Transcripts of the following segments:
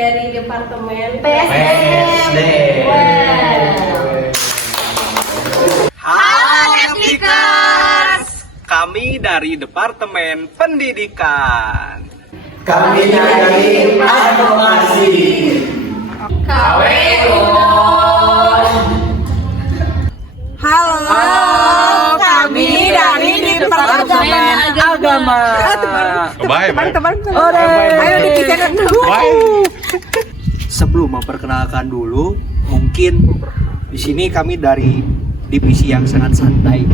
dari Departemen PSD. Halo Netlikers, kami dari Departemen Pendidikan. Kami dari advokasi. Halo, kami dari Departemen Agama. Teman-teman, ayo dibicarakan dulu. Sebelum memperkenalkan dulu, mungkin di sini kami dari divisi yang sangat santai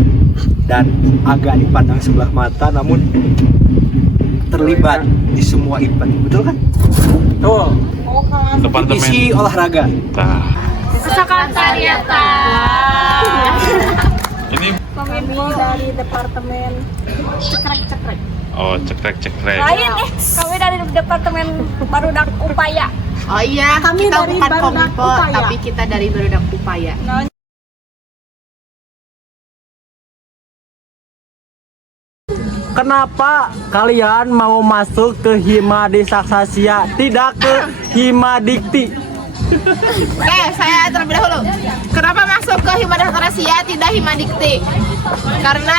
dan agak dipandang sebelah mata, namun terlibat di semua event, betul kan? Betul. Divisi olahraga. Ini Kami dari Departemen cekrek-cekrek. oh cekrek. Lain kami dari Departemen Barudak Upaya. Oh iya, Kami kita dari bukan Barudak Kominfo, Upaya. tapi kita dari Barudak Upaya. Kenapa kalian mau masuk ke Hima Diksaksasia, tidak ke Hima Dikti? Saya terlebih dahulu. Kenapa masuk ke Hima Diksaksasia tidak Hima Dikti? Karena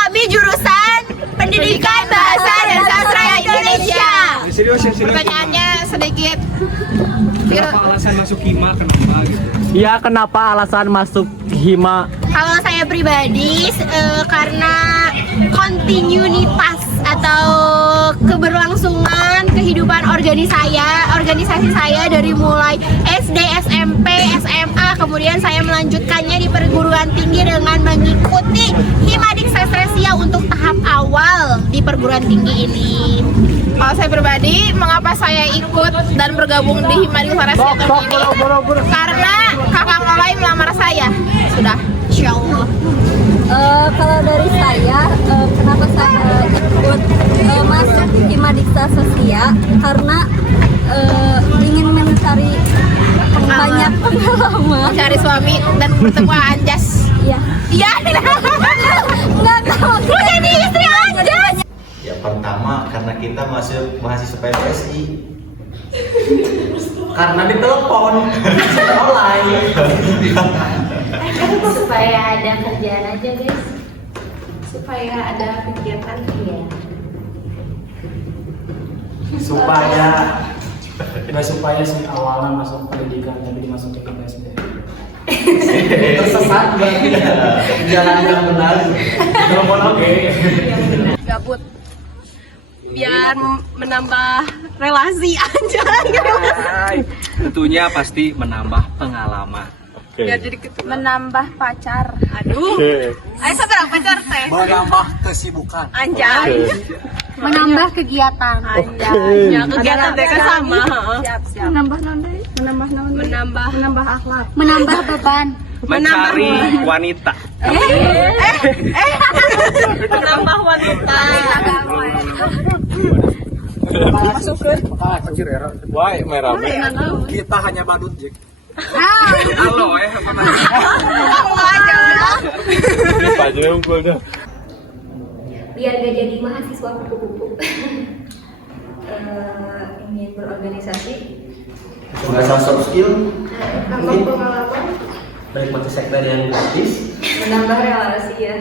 kami jurusan Pendidikan Bahasa dan Sastra Indonesia. Serius. Pertanyaannya sedikit. Alasan masuk Hima kenapa gitu? Ya, kenapa alasan masuk Hima? Kalau saya pribadi karena kontinuitas atau keberlangsungan kehidupan organisasi saya dari mulai SD, SMP, SMA, kemudian saya melanjutkannya di perguruan tinggi dengan mengikuti Hima Diksaksasia untuk tahap awal di perguruan tinggi ini. Kalau saya pribadi, mengapa saya ikut dan bergabung di Hima Diksaksasia tahun ini? Karena kakak mulai melamar saya. Sudah, insya Allah. Kalau dari saya, kenapa saya ikut masuk di Hima Diksaksasia? Karena ingin mencari banyak pengalaman. Cari suami dan bertemu Anjas. Iya. Iya, tidak. Enggak tahu. Mau jadi istri Anjas. Ya pertama karena kita masuk mahasiswa PSI. Karena ditelepon online. Supaya ada kerjaan aja guys. Supaya ada kegiatan ya. Supaya sih awalnya masuk pendidikan tapi dimasukin ke PSD. Tersesat berarti jalan yang benar. Telepon oke. Gabut. Biar menambah relasi aja. Tentunya pasti menambah pengalaman. Biar jadi menambah pacar. Aduh. Ayo seberang pacar teh. Menambah kesibukan. Anjay. Menambah kegiatan. Anjay. Ya kegiatan mereka sama. Siap. Menambah nonde. Menambah akhlak. Menambah beban. Mencari wanita. Menambah wanita. Why merah? Kita hanya badut, Jack. Ah. Halo, Aja unggul dah. Biar gak jadi mahasiswa kupu-kupu. Ingin berorganisasi. Mengasah soft skill, Tambah pengalaman. baik multi sektor yang gratis. Menambah relasi ya.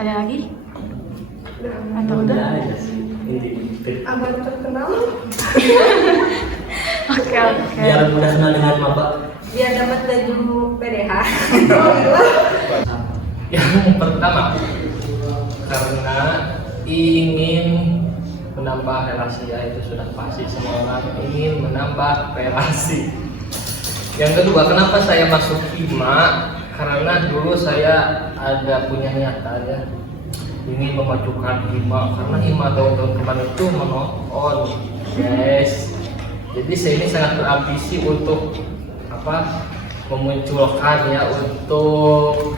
Ada lagi? Atau udah aja sih. Abang terkenal. Oke. Biar mudah kenal dengan Bapak. Biar dapat baju PDH. Yang pertama, karena ingin menambah relasi, ya itu sudah pasti, semua orang ingin menambah relasi. Yang kedua, kenapa saya masuk Hima? Karena dulu saya ada punya niatan ya, ingin memajukan Hima, karena Hima tahun-tahun kemarin itu menonton, guys. Jadi saya ini sangat berambisi untuk memunculkan ya, untuk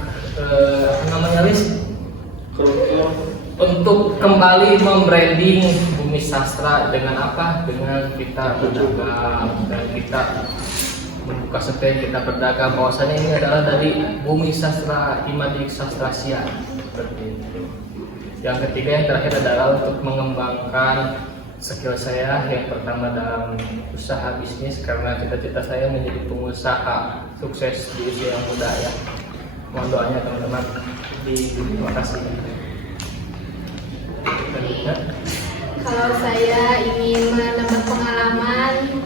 untuk kembali membranding Bumi Sastra dengan dengan kita berdagang dan kita membuka stand, kita berdagang bahwasanya ini adalah dari Bumi Sastra Hima Diksaksasia seperti itu. Yang ketiga, yang terakhir adalah untuk mengembangkan skill saya yang pertama dalam usaha bisnis, karena cita-cita saya menjadi pengusaha sukses di usia yang muda ya. Mohon doanya teman-teman. Terima kasih. Selanjutnya, Kalau saya ingin menambah pengalaman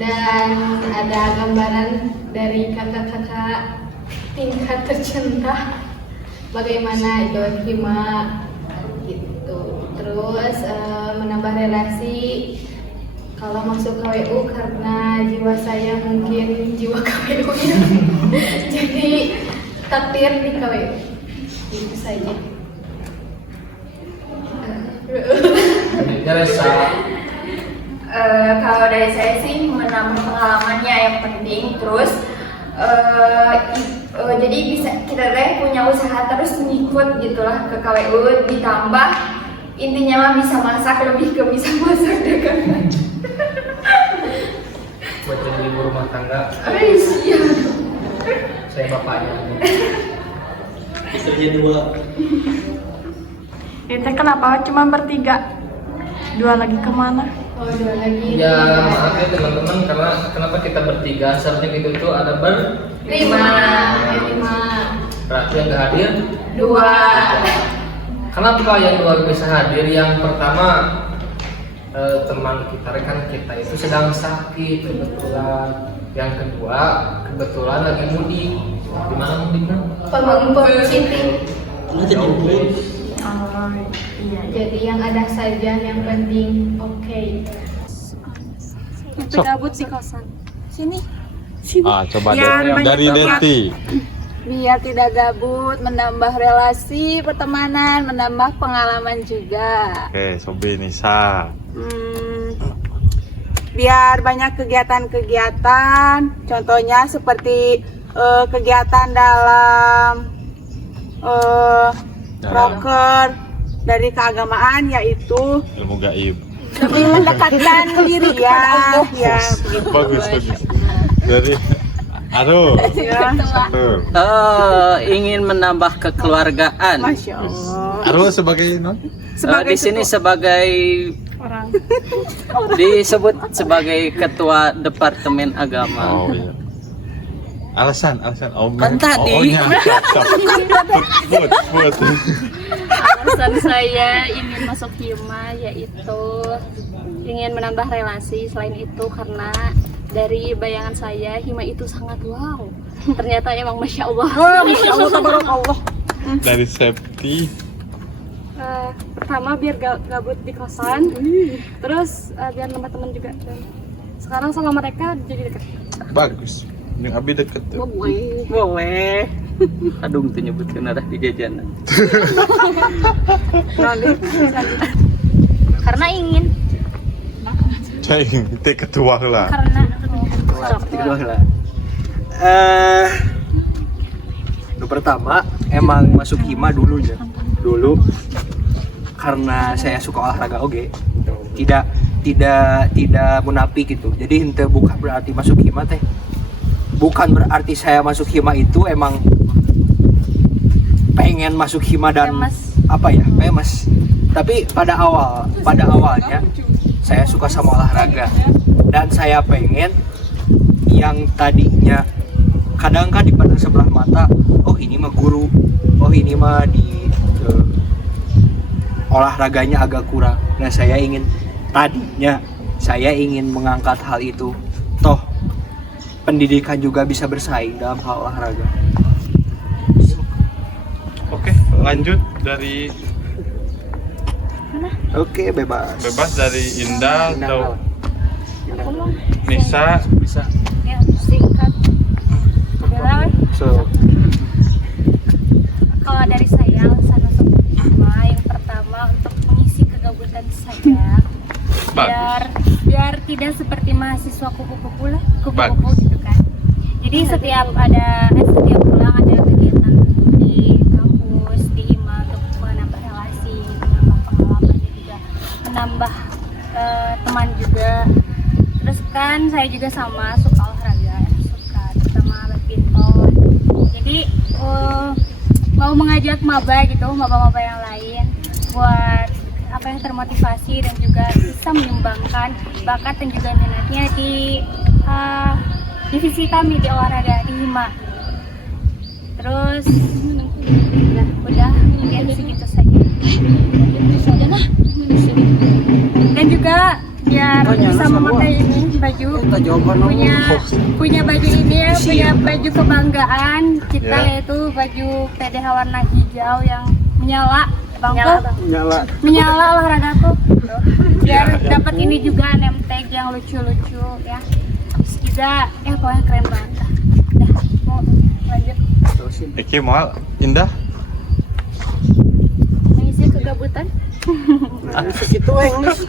dan ada gambaran dari kakak-kakak tingkat tercinta bagaimana idol Hima gitu. Terus menambah relasi kalau masuk KWU karena jiwa saya mungkin jiwa KWU ya. Jadi takdir di KWU. Itu saja. selanjutnya Resa. Kalau dari saya sih menambah pengalamannya yang penting, terus jadi bisa kita punya usaha terus ngikut gitulah ke KWU, ditambah intinya mah bisa masak, lebih ke bisa masak dagangan. Buat jadi ibu rumah tangga, Iya. saya bapaknya. Istrinya 2. Kita kenapa cuma bertiga? 2 lagi kemana? Oh, dua lagi. Ya maaf ya teman-teman, karena kenapa kita bertiga, seharusnya itu tuh ada Lima. berarti yang gak hadir. 2. Kenapa yang 2 bisa hadir? Yang pertama teman kita, rekan kita itu sedang sakit kebetulan. Yang kedua kebetulan lagi mudik. Di mana mudiknya? Pemangku City. Oh, iya. Jadi yang ada saja yang penting oke. Itu gabut di kosan. Sini. Ah, coba Yan, banyak dari banget. Deti. Biar tidak gabut, menambah relasi, pertemanan, menambah pengalaman juga. Oke, Sobi Nisa. Biar banyak kegiatan-kegiatan, contohnya seperti kegiatan dalam proker dari keagamaan, yaitu Ilmu gaib. demi mendekatkan diri ya begitu. Bagus. Dari aduh. Ya. Tuh. Ingin menambah kekeluargaan. Masya Allah. Aduh sebagai non. Di sini sebagai Orang. disebut sebagai ketua departemen agama. Oh iya. Alasan. Oh, Kan tadi. Oh, iya. Buat. Alasan saya ingin masuk Hima yaitu ingin menambah relasi. Selain itu karena dari bayangan saya Hima itu sangat wow. Ternyata emang masya Allah. Masya Allah, tabarakallah. Dari safety. Pertama biar gabut di kosan, terus biar nambah teman juga. Dan sekarang sama mereka jadi dekat. Bagus. Yang Abi deket tuh. Boleh. Aduh, tuh nyebutkan arah di jajanan. Karena ingin. Cing, teh ketua lah. Karena Pertama emang masuk Hima dulu karena saya suka olahraga oge. Tidak munafik gitu. Jadi henteu bukan berarti masuk Hima teh. Bukan berarti saya masuk Hima itu emang pengen masuk Hima dan famous. Tapi pada awalnya saya suka sama olahraga dan saya pengen yang tadinya kadang kan dipandang sebelah mata, oh ini mah guru, oh ini mah di olahraganya agak kurang. Nah saya ingin mengangkat hal itu. Toh pendidikan juga bisa bersaing dalam hal olahraga. Oke, lanjut dari Oke, bebas. bebas dari Indah atau Nisa. Bisa. ya singkat. So, Kalau dari saya alasan untuk Hima yang pertama untuk mengisi kegabutan saya. Biar tidak seperti mahasiswa kupu-kupu gitu kan. Jadi setiap pulang ada kegiatan di kampus, di Hima untuk menambah relasi, menambah pengalaman dan juga menambah teman juga. Terus kan saya juga sama suka olahraga, terutama badminton. Jadi mau mengajak maba yang lain buat termotivasi dan juga bisa menyumbangkan bakat dan juga minatnya di divisi kami di olahraga di HIMA. Terus udah mungkin segitu saja. Dan juga biar bisa memakai ini baju, punya baju ini ya, punya baju kebanggaan kita, yaitu baju PDH warna hijau yang menyala, menyala olahragaku. Biar dapat ini juga name tag yang lucu-lucu ya. Terus juga ya pokoknya keren banget. Udah, mau lanjut. Oke, mau Indah? Mengisi kegabutan. Segitu English.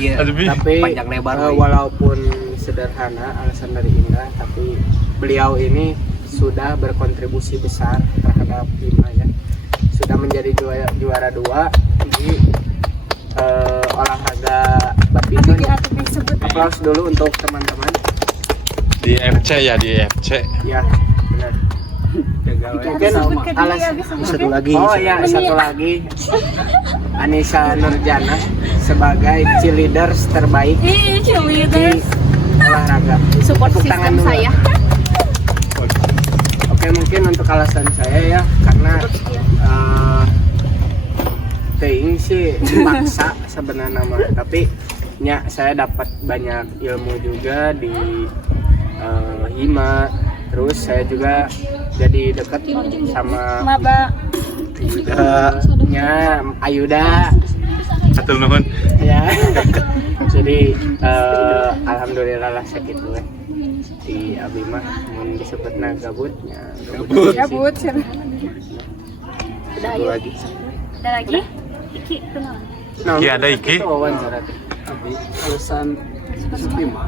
Iya, tapi panjang lebar, walaupun sederhana alasan dari Indah, tapi beliau ini sudah berkontribusi besar terhadap HIMA ya. Sudah menjadi juara 2 di olahraga badminton. Aplaus dulu untuk teman-teman. Di FC ya, di FC. Ya, benar. Mungkin satu lagi. Oh ya, satu lagi. Anissa Nurjana sebagai cheerleaders terbaik di olahraga. Support Tepuk system tangan dulu. saya. Oke, mungkin untuk alasan saya ya, karena Teing sih dipaksa sebenarnya mah, tapi ya saya dapat banyak ilmu juga di HIMA. Terus saya juga jadi dekat sama Maba nya Ayuda. Atul nuhun. Ya. Jadi alhamdulillah lah segitu ya. Di abi mah mun disebutna gabutnya. gabut. Udah lagi. Ada lagi? Iki kenal. Iki ada Iki. Itu wawancara. Tapi alasan seperti mah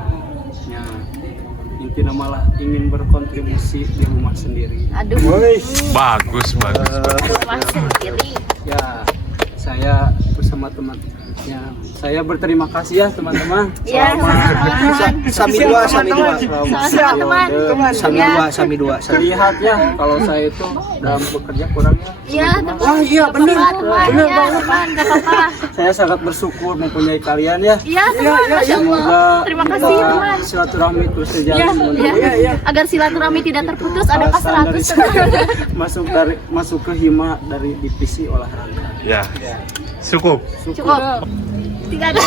ya intinya malah ingin berkontribusi di rumah sendiri. Aduh. Bagus. Rumah sendiri. Ya, saya bersama teman-teman. Ya, saya berterima kasih ya teman-teman. Iya, Sami dua. Lihat ya kalau saya itu dalam bekerja kurangnya. Iya, Wah, iya benar. benar banget. Enggak apa-apa. Saya sangat bersyukur mempunyai kalian ya. Iya, teman. Masya Allah. Semoga Terima kasih, kita teman. silaturahmi terus terjadi. Iya. Agar silaturahmi tidak terputus, ada pas Alasan dari 100. saya masuk ke HIMA dari divisi olahraga. Ya. Cukup. Cukup. Tidak ada.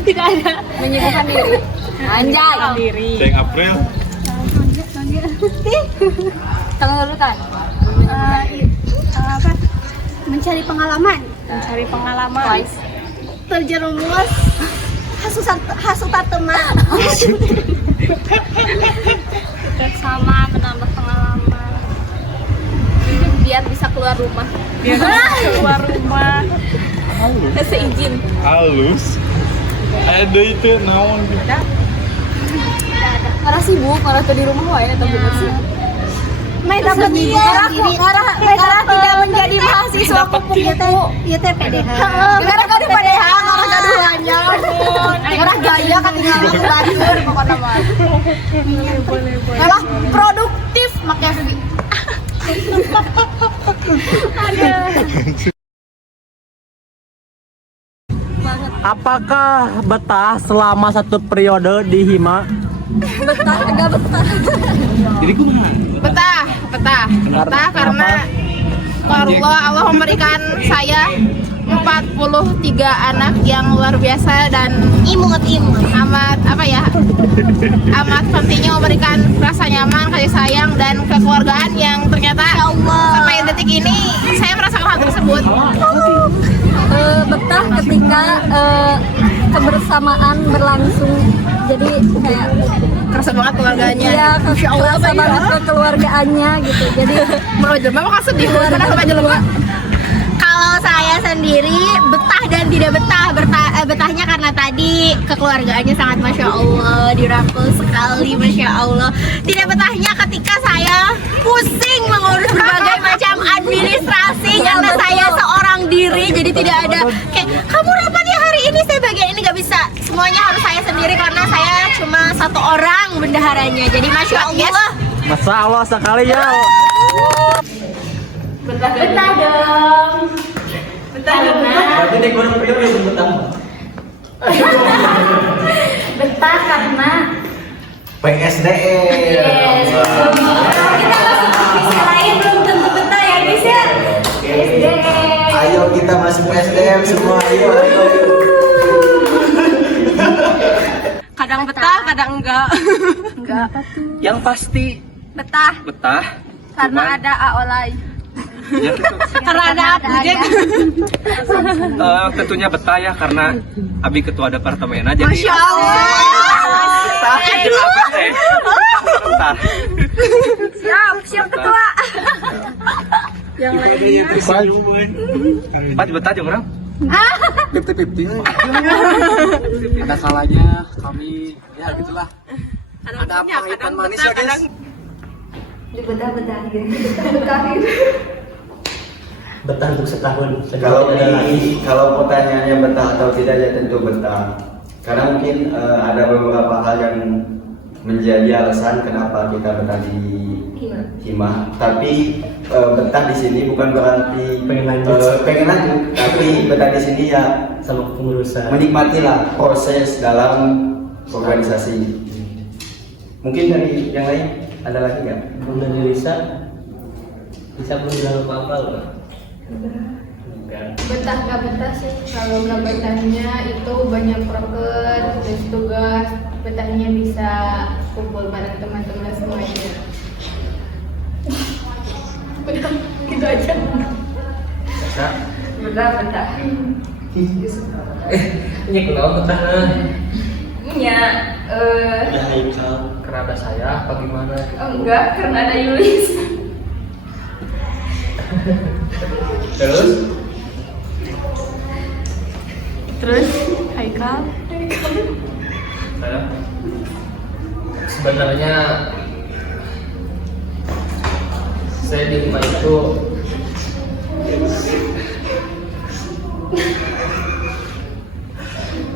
Tidak ada. Menyibukkan diri. Anjay. Ceng April. Tolong dulu kan. Apa? Mencari pengalaman. Terjerumus hasutan teman. Bersama menambah pengalaman. Biar bisa keluar rumah. Seizin. Halus. Ada itu naon. Karena sibuk, karena tuh di rumah wae eta bener sih. Main dapat dia, karena tidak menjadi mahasiswa kupu-kupu. Ieu teh PDH. Gara kau di PDH, karena gaduhannya. Karena gaya ketinggalan belajar pokoknya mah. Kalau produktif makanya Apakah betah selama 1 periode di HIMA? Betah karena Allah memberikan saya 43 anak yang luar biasa dan imut amat amat pentingnya memberikan rasa nyaman, kasih sayang dan kekeluargaan yang ternyata sampai detik ini saya merasakan hal tersebut. Betah ketika kebersamaan berlangsung, jadi kayak Kerasa banget keluarganya. ya kerasa banget kekeluargaannya gitu, jadi mau jelema mah sedih karena sampai jelema. Kalau saya sendiri betah dan tidak betah. Betahnya karena tadi kekeluargaannya sangat Masya Allah, dirangkul sekali Masya Allah. Tidak betahnya ketika saya pusing mengurus berbagai macam administrasi karena saya seorang diri, jadi tidak ada kayak kamu rapat ya hari ini, saya bagian ini nggak bisa, semuanya harus saya sendiri karena saya cuma 1 orang bendaharanya. Jadi Masya Allah. Masya Allah sekali ya. Betah dong. Betah Betah karena PSDM. kita masuk divisi lain belum tentu betah ya guys ya. SDM. Ayo kita masuk PSDM semua. Ayo. Kadang betah, kadang enggak. Enggak. Yang pasti Betah betah. karena ada AOLAI. Ya, Karena ada update. tentunya betah ya karena Abi ketua departemen aja. Masya Allah. Betah. Siap ketua. Yang lainnya. Pas betah aja orang. 50-50. Ada kalanya kami ya gitulah. Ada pahitan manis ya guys. Betah-betah gitu. Betah untuk setahun. Kalau pertanyaannya betah atau tidak ya tentu betah. Karena mungkin ada beberapa hal yang menjadi alasan kenapa kita betah di Hima. Tapi betah di sini bukan berarti pengen lanjut, tapi betah di sini ya Sama pengurusan. menikmatilah proses dalam organisasi. Mungkin dari yang lain ada lagi nggak? Dari Risa belum bilang apa-apa loh. Enggak. Betah gak betah sih, kalau gak betahnya itu banyak proker, tugas, betahnya bisa kumpul bareng teman-teman semuanya. Udah, gitu aja. Betah. Ini kenapa betah? Ya, Karena ada saya apa gimana? enggak, karena ada Yulis. Terus Haikal. saya sebenarnya saya di rumah itu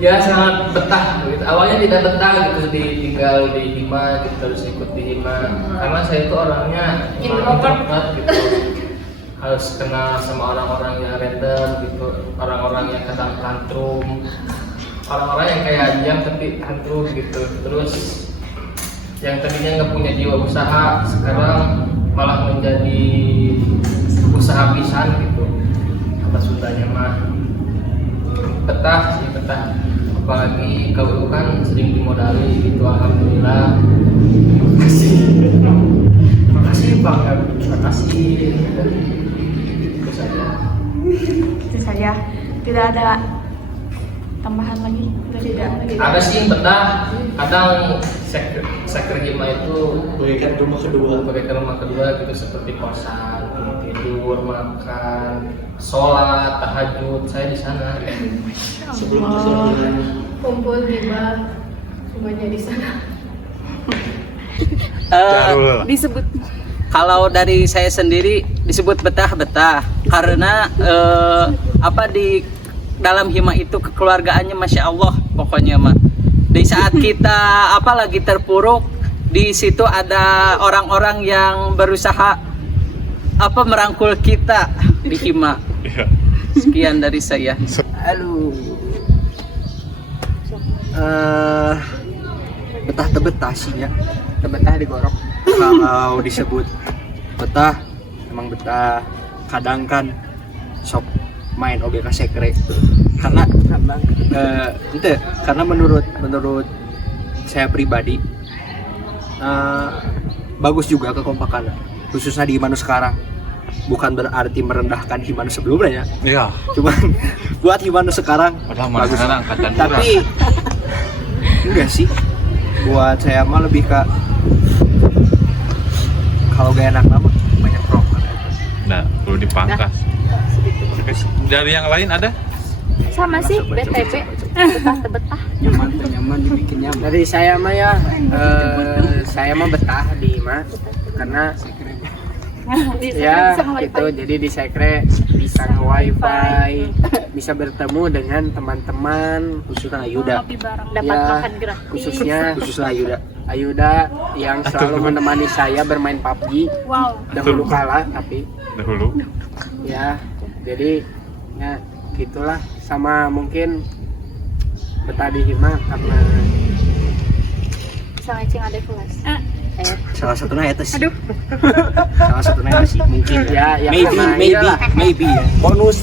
ya sangat betah gitu. Awalnya tidak betah gitu tinggal di Hima gitu, terus ikut di Hima karena saya itu orangnya introvert gitu, harus kenal sama orang-orang yang random gitu, orang-orang yang kadang tantrum, orang-orang yang kayak diam tapi tantrum gitu. Terus yang tadinya nggak punya jiwa usaha sekarang malah menjadi usaha pisan gitu, apa sudahnya mah betah sih, betah. Apalagi kalau kan sering dimodali gitu, alhamdulillah. Makasih banget, makasih. Itu saja. Itu saja. Tidak ada tambahan lagi. Tidak. Ada sih betah. Kadang sektor Hima itu Bagaikan rumah kedua gitu, seperti kosan, tidur, makan, sholat, tahajud. Saya di sana. sebelum Kumpul di bar, semuanya di sana. Disebut Kalau dari saya sendiri disebut betah-betah karena di dalam Hima itu kekeluargaannya Masya Allah pokoknya mah. Di saat kita lagi terpuruk, di situ ada orang-orang yang berusaha merangkul kita di Hima. Sekian dari saya. Halo. Betah tebetah sih ya. Tebetah digorok. Kalau disebut betah, emang betah. Kadang kan sok main oge ka sekre. Karena menurut saya pribadi bagus juga kekompakan, khususnya di Himanu sekarang. Bukan berarti merendahkan Himanu sebelumnya ya. Iya. Cuman buat Himanu sekarang bagus. Tapi enggak sih. Buat saya mah lebih ke kalau gak enak nama banyak proker. Nah, perlu dipangkas. Dari yang lain ada? Sama sih, BTP. Betah. Nyaman dibikin nyaman. Dari saya mah ya, saya mah betah di Hima karena ya gitu. Jadi di sekre bisa wifi, bisa bertemu dengan teman-teman, khususnya Ayuda. Dapat makan gratis. Khususnya Ayuda yang selalu menemani saya bermain PUBG. Wow. Dahulu kala tapi Dahulu. ya jadi ya gitulah, sama mungkin betah di Hima karena Bisa ngecing ada kelas. Salah satunya eta sih. Aduh. Salah satunya eta sih mungkin ya maybe ya. Bonus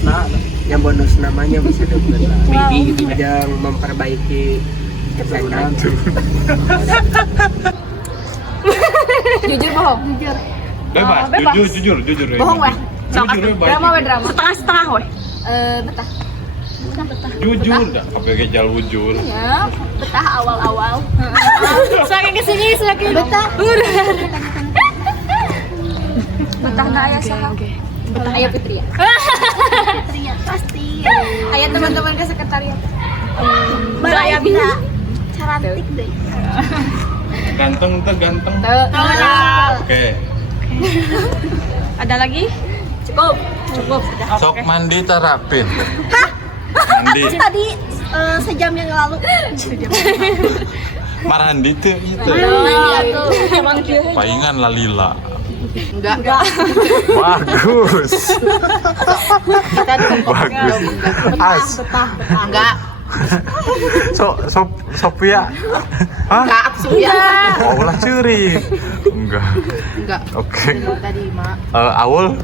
yang bonus namanya bisa dapat lah. Maybe gitu ya. Yang memperbaiki kesehatan. Jujur bohong. Jujur. Bebas, Bebas. jujur. Bohong weh. Jujur weh, baik. Drama weh drama. Setengah-setengah weh. Betah. Bukan betah. Jujur dah, apa kejal wujur. Ya, betah awal-awal. Semakin kesini semakin Betah. betah nggak ayah saha. Betah Ayah Fitri ya. Fitriya pasti. Ayah teman-teman ke sekretariat. Baraya bisa. Cantik deh. Ganteng tuh ganteng. Oke. Ada lagi? Cukup. Sudah. Sok mandi terapin. Mandi. Tadi sejam yang lalu. Marandi tuh itu. Iya tuh. Emang dia. Palingan lalila. Enggak. Bagus. Kita Bagus. As. Enggak. Sophia. Hah? Enggak, aku Surya. Oh, lah curi. Enggak. Oke. Tadi, Mak. Awal?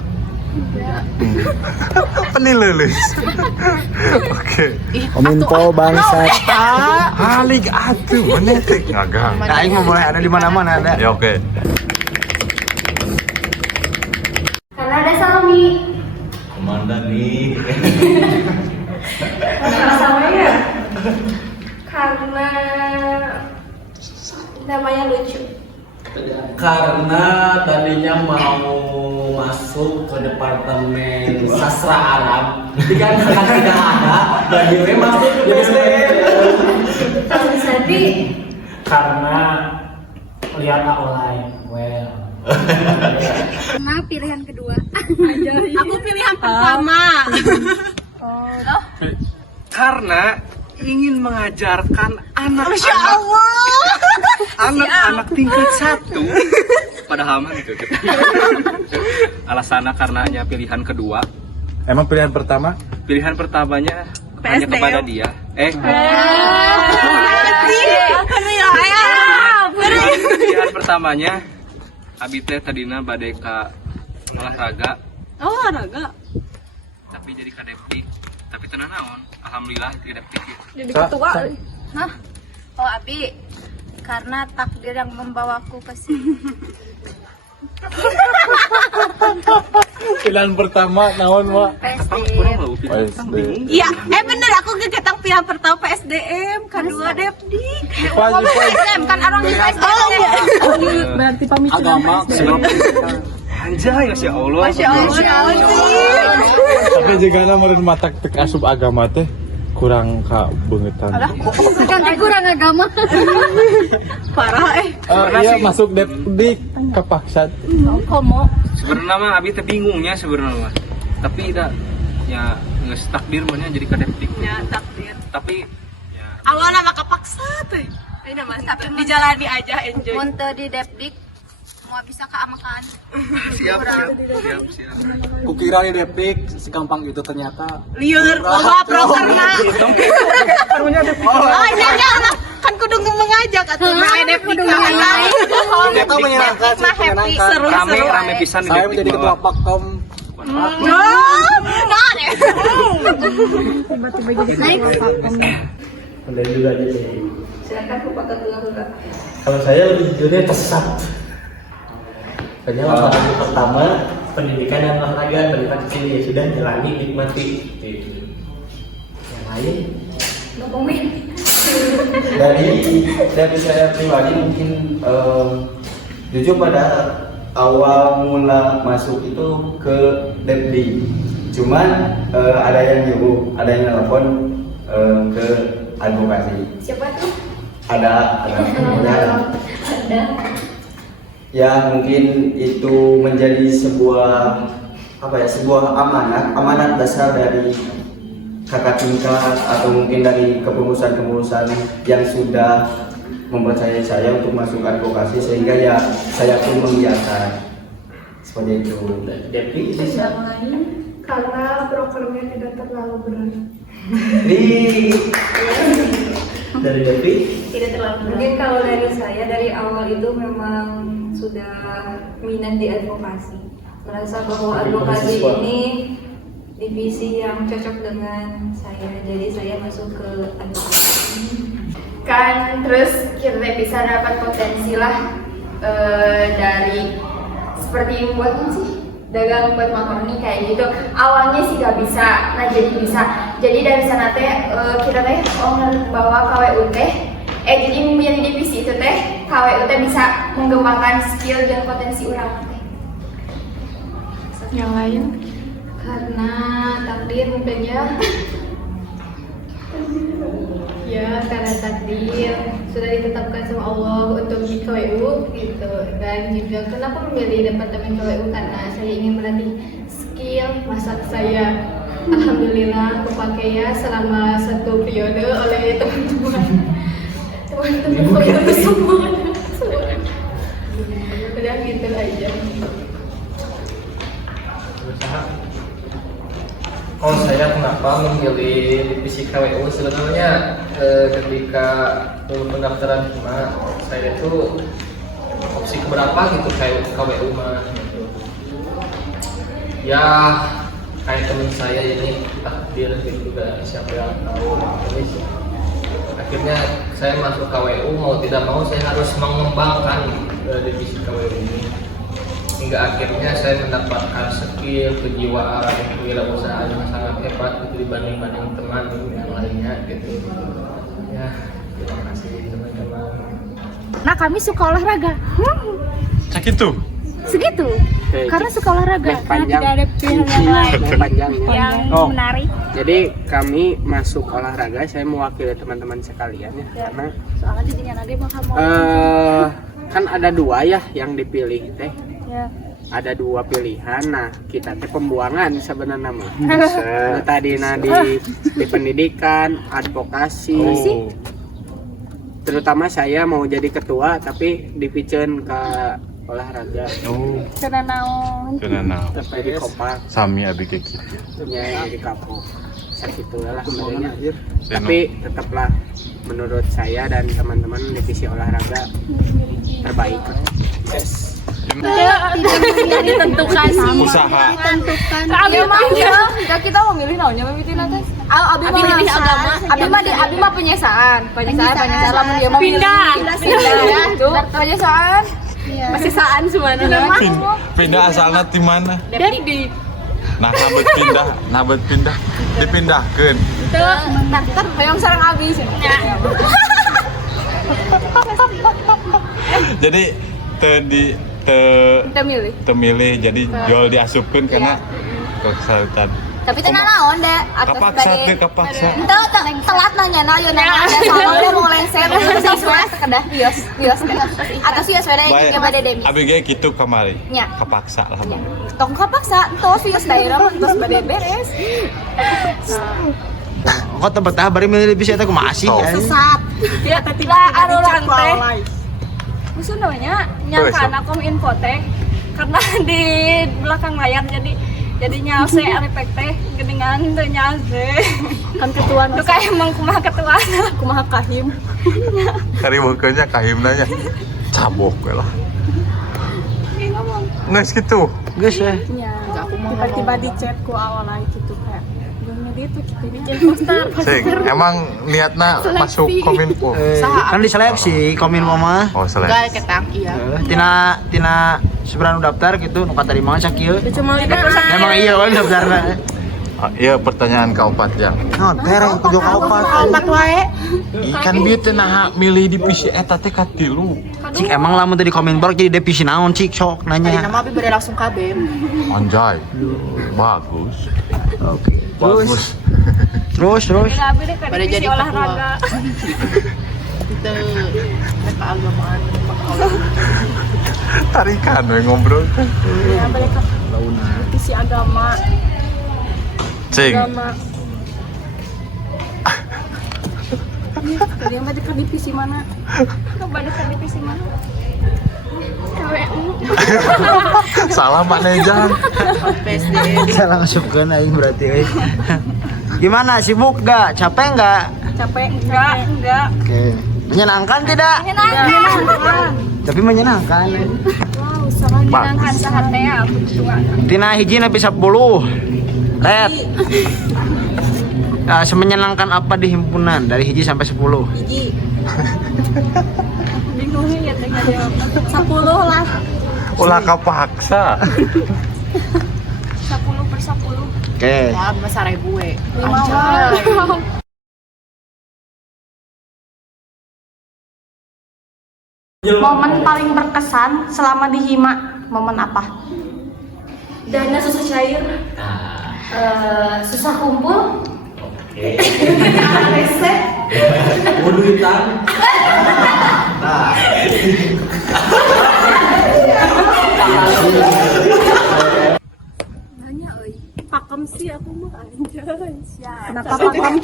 Penilelis. Oke. Kominfo bangsat. Halik atuh, menetek ngagang. Nah, aing mau mulai ada di mana-mana ada. Ya oke. Karena ada Salmi. Komandan nih. Kenapa samanya? Karena namanya lucu. Karena tadinya mau masuk ke departemen sastra Arab, dikarenakan tidak ada, bagi masuk ke SDM. Kalau Sandi Karena lihat online. Well. Karena pilihan kedua. Aku pilihan pertama. Karena ingin mengajarkan anak-anak tingkat 1 padahal mah gitu. Alasannya karena hanya pilihan kedua. Emang pilihan pertama? Pilihan pertamanya hanya kepada dia. Pilihan pertamanya abi teh tadina bade ka olahraga. Oh, olahraga. Tapi jadi kadeptik. Tapi tenang naon, alhamdulillah tidak pikir. Jadi ketua. Hah? Oh Abi, karena takdir yang membawaku ke sini. Pilihan pertama naon, Mak? PSDM. Iya, bener aku keketang pilihan pertama PSDM, kedua Depdik. PSDM kan orang di PSDM. Berarti pamit Agama anjay ya Allah. Masya Allah. Tapi jika meureun matak teu asup agama teh kurang ka beungetan. Kan kurang agama. Parah Iya masuk Depdik kepaksa. Komo. Sebenarnya mah abi teh bingungnya sebenarnya mah. Tapi tidak ya geus takdir mah jadi kadeptik. Ya, takdir. Tapi Awalnya mah kepaksa tuh. Ini mah dijalani aja enjoy. Untuk di Depdik mau bisa keamakan. siap. Kukira di Depdik segampang itu ternyata. Liur, loba prokerna. Oh, iya lah. Kan kudu mengajak atuh main Depdik ka lain. Ternyata menyenangkan, happy seru. rame pisan di Saya Depdik menjadi ketua Pakkom. Udah juga jadi. silakan Bapak Ketua. Kalau saya lebih jujurnya tersesat. Karena waktu pertama pendidikan dan olahraga terlibat di sini ya sudah jalani nikmati. Yang lain Ngomongin. Dari saya pribadi mungkin jujur pada awal mula masuk itu ke Depdik. Cuman ada yang nyuruh, ada yang nelpon ke advokasi. Siapa tuh? Ada. Ya mungkin itu menjadi sebuah amanat dasar dari kakak tingkat atau mungkin dari kepengurusan yang sudah mempercayai saya untuk masuk advokasi, sehingga ya saya pun membiarkan seperti itu. Depdik Yang lain Karena prokernya tidak terlalu berat. Dari Devi? Tidak terlalu berat. Mungkin kalau dari saya dari awal itu memang sudah minat di advokasi. Merasa bahwa advokasi ini divisi yang cocok dengan saya. Jadi saya masuk ke advokasi. Kan terus kita bisa dapat potensi lah dari seperti buat sih dagang buat makaroni kayak gitu. Awalnya sih gak bisa, nah jadi bisa. Jadi dari sana teh kita teh bawa KWU teh jadi menjadi divisi itu teh KWU teh bisa mengembangkan skill dan potensi orang teh. Yang lain? Karena takdir mungkin ya. Ya, karena takdir sudah ditetapkan sama Allah untuk di KWU gitu. Dan juga kenapa memilih departemen KWU, karena saya ingin melatih skill masak saya. Alhamdulillah kepakai ya selama 1 periode oleh teman-teman KWU semua. Udah gitu aja. Oh, saya kenapa memilih divisi KWU? Sebenarnya ketika pendaftaran hima, saya itu opsi keberapa gitu KWU mah gitu. Ya kayak teman saya ini takdir gitu juga, siapa yang tahu. Jadi akhirnya saya masuk KWU, mau tidak mau saya harus mengembangkan divisi KWU ini. Hingga akhirnya saya mendapatkan skill, kejiwaan, kewirausahaan yang sangat hebat gitu dibanding teman yang lainnya gitu. Ya, terima kasih teman-teman. Nah, kami suka olahraga. Segitu. Segitu. Karena suka olahraga. Karena tidak ada pilihan yang lain panjang yang menarik. Jadi kami masuk olahraga, saya mewakili teman-teman sekalian ya, karena Soalnya di dunia nanti bakal mau. kan ada 2 ya yang dipilih teh. Ya. Ada 2 pilihan. Nah, kita teh pembuangan sebenarnya mah. Tadi di pendidikan, advokasi. Terutama saya mau jadi ketua tapi dipicen ke olahraga. Karena naon? Tapi di kompak. Sami abi kayak gitu. Ya di kapok. Sakitulah sebenarnya. Tapi tetaplah menurut saya dan teman-teman divisi olahraga terbaik. Yes. Tidak ditentukan sih. Usaha. Ditentukan. Abi mah ya, enggak kita mau milih naonnya mimiti teh. Abi milih agama. Abi mah penyesaan. Lamun dia mau Pindah. Itu penyesaan. Masih saan semuanya. Pindah asalnya di mana? Dari Nah, nabet pindah. Dipindahkeun. Dokter hoyong sareng Abi sih. Jadi temilih jadi jual diasupkan karena kesahutan. Tapi tenang naon deh. Kapaksa. Telat nanya na yeuna soalnya mau lengser sesuai kedah bios atau sih sesuai dengan yang bade demi. Abi ge kitu kamari. Nya. Kapaksa lah. Tong kapaksa tos vios daerah terus bade beres. Kok betah bari milih divisi eta kumaha sih? Sesat. Ya, tidak anu orang teh. Musuh namanya nyangka anak kominfo teh karena di belakang layar jadi nyalse arepek teh geningan teu nyalse kan ketuaan tuh kayak emang kumaha ketuaan kumaha kahim Karimukeunnya kahimna nya cabok we lah. ngomong Geus kitu. Geus ya. nya tiba-tiba di chat ku awalnya gitu kayak itu kita bikin poster. Emang niatna masuk kominfo. Kan diseleksi kominfo mah. Oh, seleksi. Gak ketang iya. Tina sebenarnya daftar gitu nu katari mah sakieu. Cuma Memang iya we daftarna. Iya pertanyaan kaopat yang. Nah, tereng kudu kaopat. Kaopat wae. Ikan bieu teh naha milih divisi eta teh katilu. Cik emang lamun teh di Kominfo jadi divisi naon cik sok nanya. Nama abi bere langsung kabem. Anjay. Bagus. Oke. Bagus. Terus. pada jadi olahraga. Itu mereka agamaan. Tarikan we ngobrol. Ya mereka divisi agama. Cing. Tadi yang balik ke divisi mana? Balik ke divisi mana? Salah manejan. Salah ngasupkeun aing berarti. Gimana, sibuk gak? Capek gak? Capek? Enggak. Oke. Menyenangkan tidak? Menyenangkan. Tapi menyenangkan. Wow, sangat menyenangkan sahatnya ya, aku tua. Tina hiji nepi 10. Red. Semenyenangkan apa di himpunan dari hiji sampai 10? Hiji. Bingung ya tengah jawab. 10 lah. Ulah kapaksa. 10/10. Oke. Wah, besar gue. 5. Momen paling berkesan selama di Hima, momen apa? Dana susah cair, susah kumpul, rese, Buduitan. Pakem sih aku mah anjay. Kenapa pakem?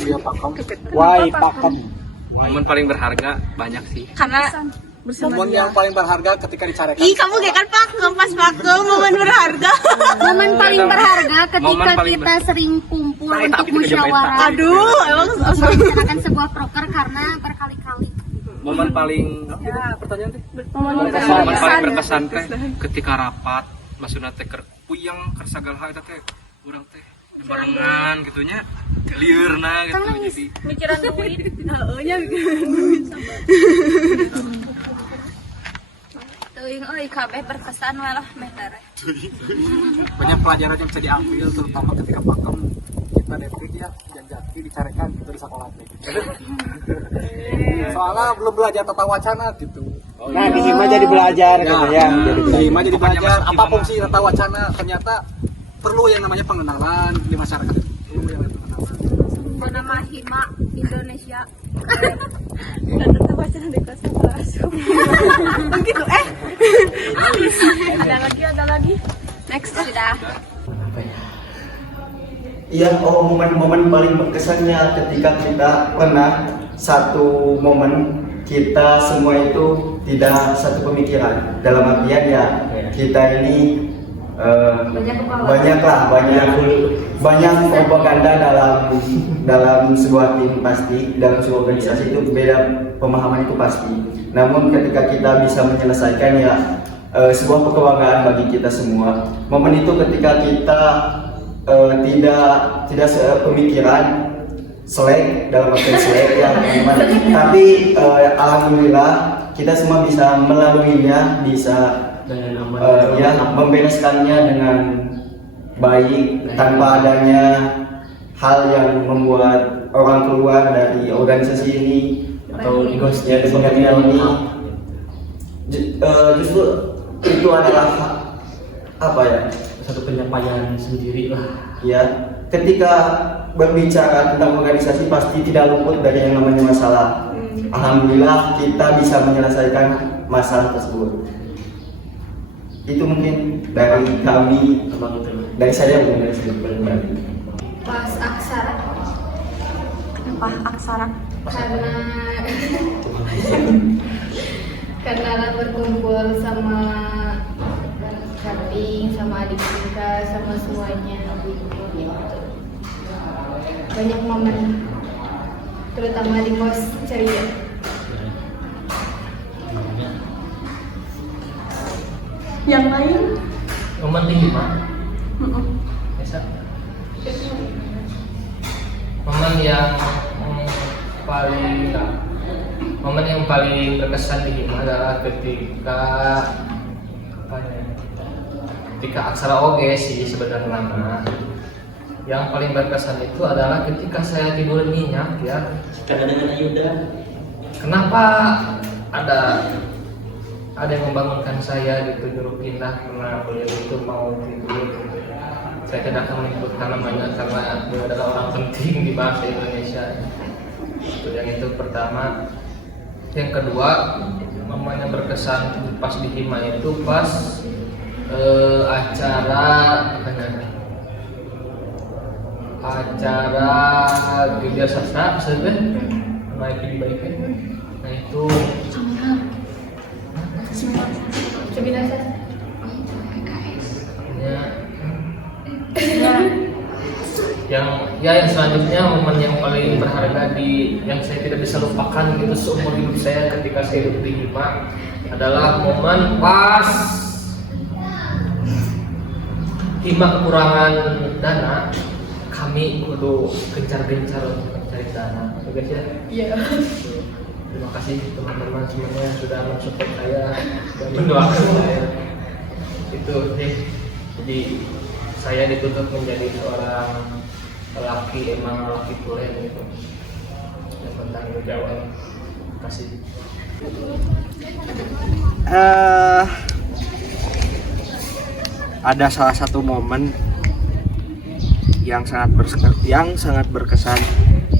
Why pakem? Momen paling berharga banyak sih. Karena Momen yang paling berharga ketika dicarekan. ih kamu gak kan pakem pas pakem momen berharga. momen paling berharga ketika Momen paling kita sering kumpul Tapi untuk kita musyawarah. Aduh, emang Melaksanakan sebuah proker karena berkali-kali. Momen paling pertanyaan teh? Momen Momen paling berkesan teh ketika rapat maksudna teh keur puyeng keur sagala eta teh urang teh barengan gitunya liurna gitu jadi mikiran duit. Heeh nya Teuing euy kabeh berkesan malah meh tara. Banyak pelajaran yang bisa diambil terutama ketika pakem kita depik ya janjaki dicarekan gitu di sekolah teh. Soalnya belum belajar tata wacana gitu. Nah, di Hima jadi belajar gitu ya. Di Hima jadi belajar apa fungsi tata wacana ternyata perlu yang namanya pengenalan di masyarakat. Perlu yang namanya pengenalan. Nama Hima Indonesia. dan tetap wacana di kelas 11. Begitu ada lagi. Next sudah. Iya, momen paling berkesannya ketika kita pernah satu momen kita semua itu tidak satu pemikiran, dalam artian ya kita ini banyak propaganda dalam sebuah tim pasti, dalam sebuah organisasi itu beda pemahaman itu pasti. Namun ketika kita bisa menyelesaikan ya sebuah kebanggaan bagi kita semua. Momen itu ketika kita tidak sepemikiran, selek dalam artian selek ya teman-teman. Tapi alhamdulillah kita semua bisa melaluinya, bisa membereskannya dengan baik tanpa adanya hal yang membuat orang keluar dari organisasi ini atau negosiasi ini. Justru itu adalah apa ya, Satu penyampaian sendiri lah. ya ketika berbicara tentang organisasi pasti tidak luput dari yang namanya masalah. Alhamdulillah kita bisa menyelesaikan masalah tersebut. Itu mungkin dari kami, dari saya mungkin dari pribadi. Pas aksara. Kenapa aksara? Karena berkumpul sama Kating, sama adik kita, sama semuanya gitu. Banyak momen, terutama di kos ceria. Yang lain? Momen tinggi mah. Bisa. Momen yang paling berkesan di Hima adalah ketika aksara oge sih sebenarnya nama. Yang paling berkesan itu adalah ketika saya tidur nyenyak ya. Karena dengan Ayuda. Kenapa ada yang membangunkan saya gitu, nyuruh pindah karena beliau itu mau tidur. Saya tidak akan menyebutkan namanya karena dia adalah orang penting di bahasa Indonesia. Itu yang itu pertama. Yang kedua, namanya berkesan pas di Hima itu pas acara Gebiar Sastra sebenarnya naik di baiknya. Nah itu Sebinasa. Yang selanjutnya momen yang paling berharga yang saya tidak bisa lupakan gitu seumur hidup saya ketika saya hidup di Hima adalah momen pas Hima kekurangan dana, kami kudu gencar-gencar untuk mencari dana, ya guys ya. Iya. Terima kasih teman-teman semuanya sudah mensupport saya dan mendoakan saya. Itu sih. Jadi saya dituntut menjadi seorang lelaki, emang lelaki tulen gitu, yang bertanggung jawab. Terima kasih. Ada salah satu momen yang sangat berkesan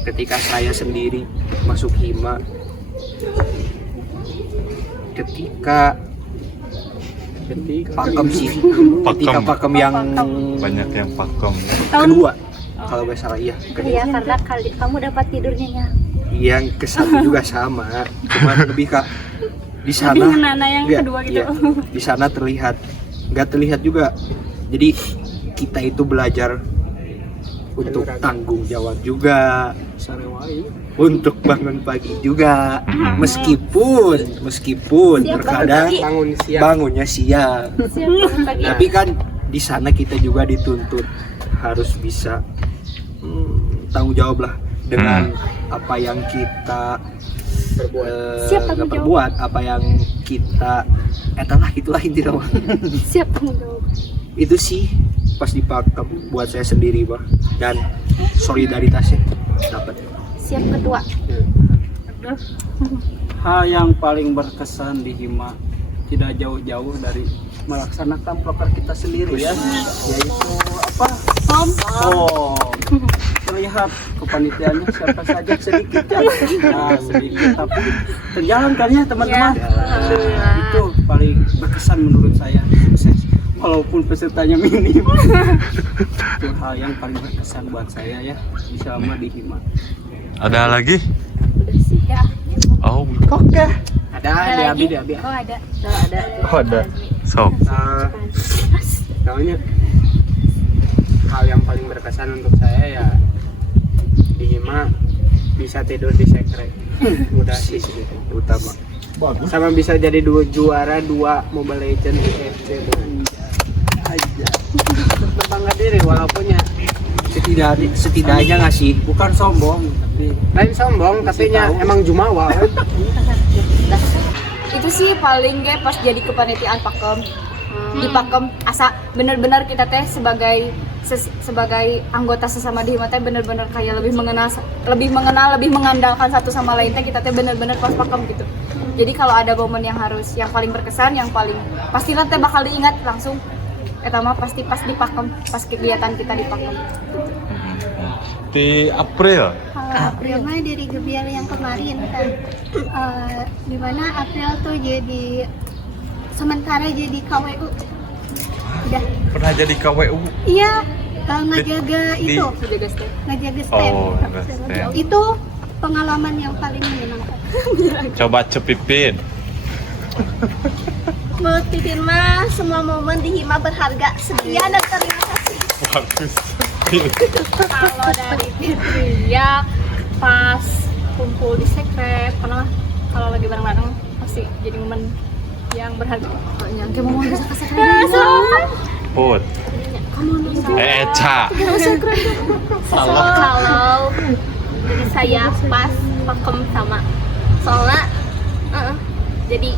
ketika saya sendiri masuk Hima, ketika pakem sih, ketika pakem yang banyak yang pakem. Kedua, kalau nggak salah iya. Iya, karena kali kamu dapat tidurnya. Yang kesana juga sama, cuma lebih kak di sana. Lebih ngenana yang kedua gitu. Iya, di sana nggak terlihat juga. Jadi kita itu belajar untuk tanggung jawab juga, untuk bangun pagi juga, meskipun terkadang bangunnya siang. Tapi kan di sana kita juga dituntut harus bisa tanggung jawab lah dengan apa yang kita perbuat, apa yang kita itulah intinya. Siap tanggung jawab. Itu sih pas dipakem buat saya sendiri bah, dan solidaritasnya dapat. Siap ketua. Hal yang paling berkesan di Hima tidak jauh-jauh dari melaksanakan proker kita sendiri ya, yaitu apa? Terlihat kepanitiaannya siapa saja sedikit tapi terjalankan ya teman-teman. Itu paling berkesan menurut saya, walaupun pesertanya minim. Itu hal yang paling berkesan buat saya ya selama di Hima. Ada lagi? Udah sih ya. Oh, oke. Ada di Abi. Oh ada. Oh, ada. So. Soalnya hal yang paling berkesan untuk saya ya di Hima bisa tidur di sekre. Udah sih utama. Sama bisa jadi juara 2 Mobile Legends di FC aja. Berbangga diri walaupun ya setidaknya nggak sih, bukan sombong tapi lain sombong tapi emang jumawa. Itu sih paling gak pas jadi kepanitiaan pakem. Di pakem asa bener-bener kita teh sebagai anggota sesama di Hima teh bener-bener kayak lebih mengenal, lebih mengandalkan satu sama lain teh, kita teh bener-bener pas pakem gitu. Jadi kalau ada momen yang paling berkesan, yang paling pasti nanti bakal diingat langsung, eta mah pasti pas di pakem, pas kegiatan kita di pakem. Di April. Kalau April mah dari Gebiar yang kemarin kan, dimana April tuh jadi sementara jadi KWU. Udah. Pernah jadi KWU? Iya, ngejaga itu, ngejaga stand. Oh, stand. Itu pengalaman yang paling menyenangkan. Coba Cepipin. Menurut Pipin mah semua momen di Hima berharga. Sekian dan terima kasih. Bagus. Kalau dari Fitri ya pas kumpul di sekret, karena kalau lagi bareng-bareng pasti jadi momen yang berharga. Nyangke momen bisa ke sekret. Put. Eca. Kalau jadi saya pas pakem sama soalnya jadi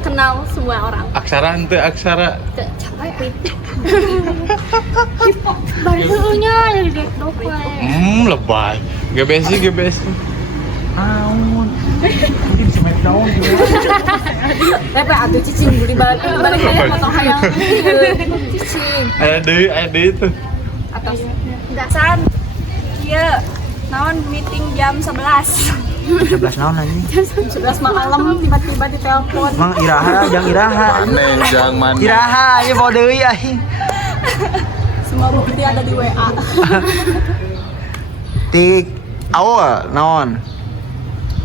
kenal semua orang. Aksara ente aksara. Capek. Barunya dari dokter. Lebay. GBS. Aun. Ini Smackdown juga. Tapi atuh cicing beli balik kayak potong hayang. Cicing. Ada itu. Atas. Enggak san. Iya. Naon meeting jam 11. 11 naon anjing. Jam 11 malam tiba-tiba ditelepon. Mang iraha. Aneh, jangan mandi. Iraha ieu mau deui aing. Semua bukti ada di WA. Tik awal naon?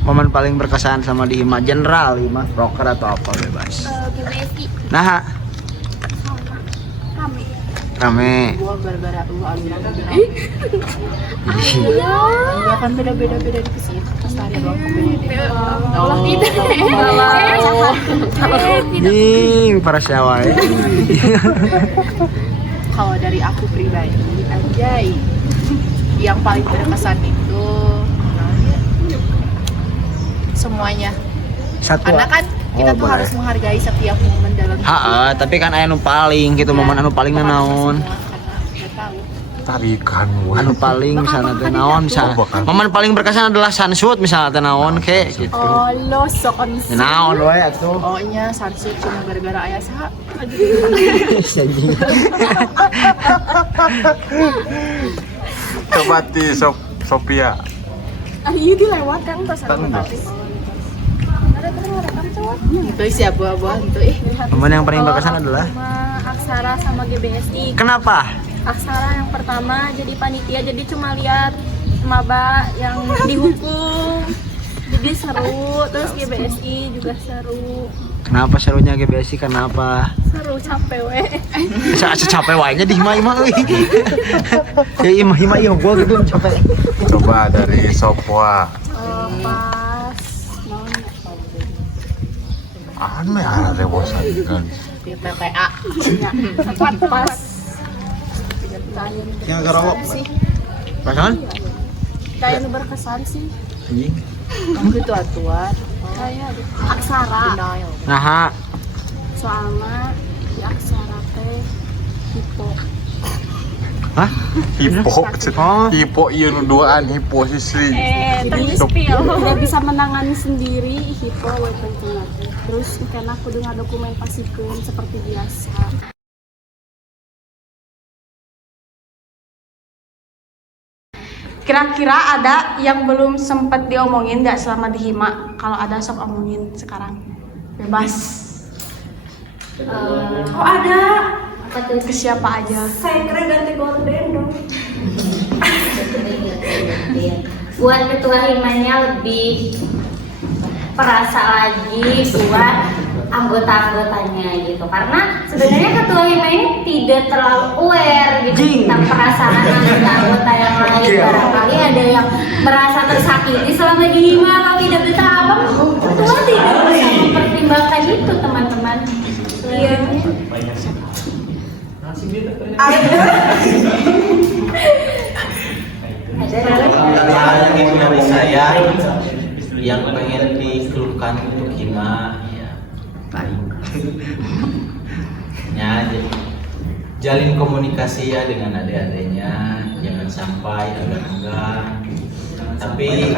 momen paling berkesan sama di Hima general, Hima broker atau apa bebas. GBSI. Nah, rame. Gua gara-gara lu iya kan beda-beda di sini. Pas tadi doang Allah tidak. Ning para syawai. Kalau dari aku pribadi, anjay, yang paling berkesan itu semuanya. Satu. Karena kan kita tuh harus menghargai setiap momen dalam hidup. Tapi kan aya nu paling gitu, momen anu paling naon? Tarikan Anu paling misalnya teh naon, misalnya momen paling berkesan adalah sunshoot misalnya teh naon ke gitu. Oh, lo sokon. Naon we atuh? Oh nya sunset cuma gara-gara aya saha. Coba ti Sophia. Ieu dilewatkan tas tadi. Itu sih buah-buah itu Momen yang paling berkesan adalah Aksara sama GBSI. kenapa? Aksara yang pertama jadi panitia, jadi cuma lihat maba yang dihukum, jadi seru. Terus GBSI juga seru. Kenapa serunya GBSI? Kenapa? Seru capek we. Capek wae nya di Hima euy. Ya Hima ieu gua gitu capek. Coba dari Sopwa. Pas Aneh ada bosan kan. di PPA. tepat pas Yang garowok. Pasangan? kayak nu berkesan sih. Anjing. Aku itu atuan. Kayak aksara. Nah, Soalnya di aksara teh hipo. hah? Hipo, hipo iya nu duaan hipo sisri. Jadi tidak bisa menangani sendiri hipo we penting lagi. Terus karena aku dengar dokumentasikan seperti biasa. Kira-kira ada yang belum sempat diomongin nggak selama di Hima? Kalau ada sok omongin sekarang. Bebas. Oh ada. Ke siapa aja? Saya kira ganti gorden dong. Buat ketua himanya lebih perasa lagi buat anggota-anggotanya gitu, karena sebenarnya ketua hima ini tidak terlalu aware gitu tentang perasaan anggota-anggota yang lain. Barangkali ada yang merasa tersakiti selama di hima tapi tidak bisa apa, ketua tidak bisa mempertimbangkan itu teman-teman. Iya. Hal yang dari saya yang pengen dikeluhkan untuk Hima ya, jalin komunikasi ya dengan adik-adiknya, jangan sampai enggan-enggan, tapi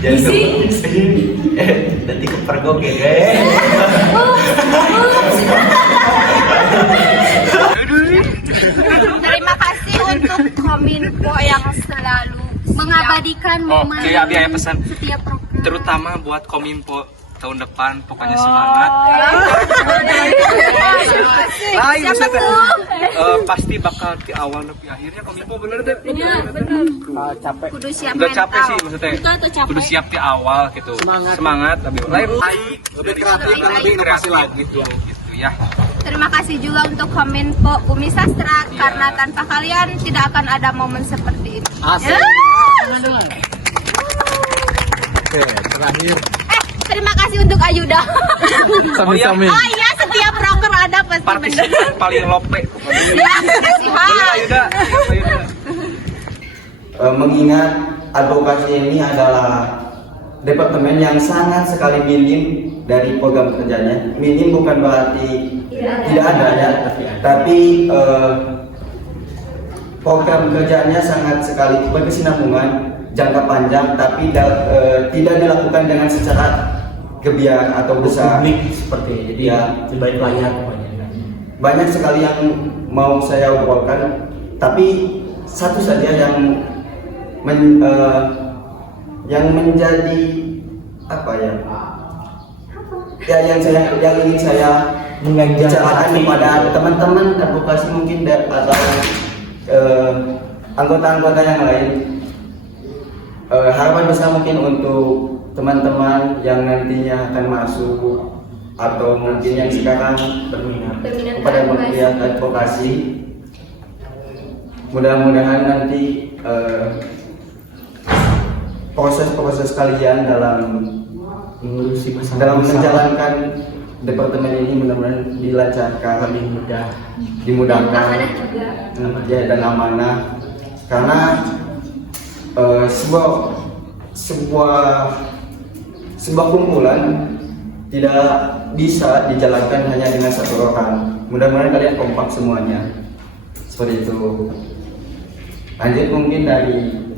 jangan nanti kepergok ya guys. Terima kasih untuk Kominfo yang selalu mengabadikan momen pesan setiap program. terutama buat Kominfo tahun depan, pokoknya semangat. Lain maksudnya pasti bakal di awal lebih akhirnya Kominfo bener deh. Capek. Kudu siap Udah mental. capek sih maksudnya. Kudu siap di awal gitu. Semangat lebih lebih kreatif, lebih inovasi lagi gitu ya. Terima kasih juga untuk Kominfo Bumi Sastra, karena tanpa kalian tidak akan ada momen seperti ini. Asik. Oke, terakhir. Terima kasih untuk Ayuda. Sami-sami. Oh iya, setiap broker ada pasti bener. Paling lope. Ya, kasih hai. Mengingat advokasi ini adalah departemen yang sangat sekali minim dari program kerjanya. Minim bukan berarti tidak ada ya, tapi program kerjanya sangat sekali berkesinambungan jangka panjang, tapi tidak dilakukan dengan secara gebiar atau besar seperti jadi ya Baik layar banyak sekali yang mau saya obrolkan, tapi satu saja yang menjadi apa ya yang ingin saya bicarakan kepada teman-teman advokasi mungkin atau anggota-anggota yang lain. harapan besar mungkin untuk teman-teman yang nantinya akan masuk atau mungkin yang sekarang berminat kepada kuliah advokasi, mudah-mudahan nanti proses-proses kalian dalam menjalankan departemen ini mudah-mudahan dilancarkan, lebih mudah, dimudahkan, ya, dan amanah, karena sebuah kumpulan tidak bisa dijalankan hanya dengan satu orang. Mudah-mudahan kalian kompak semuanya, seperti itu. Lanjut mungkin dari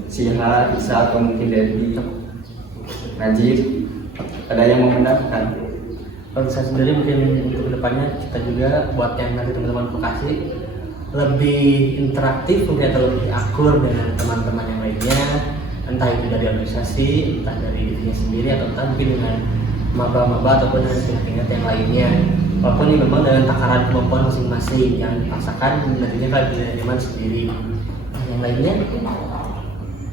Siha, Isa, atau mungkin dari Najib, ada yang mau menambahkan? Kalau saya sendiri mungkin untuk kedepannya kita juga buat yang nanti teman-teman vokasi lebih interaktif mungkin, atau lebih akur dengan teman-teman yang lainnya, entah itu dari organisasi, entah dari dirinya sendiri, atau entah mungkin dengan maba-maba ataupun dengan tingkat yang lainnya. Walaupun ini memang dengan takaran kemampuan masing-masing yang dipaksakan nantinya kalau diriman sendiri. Yang lainnya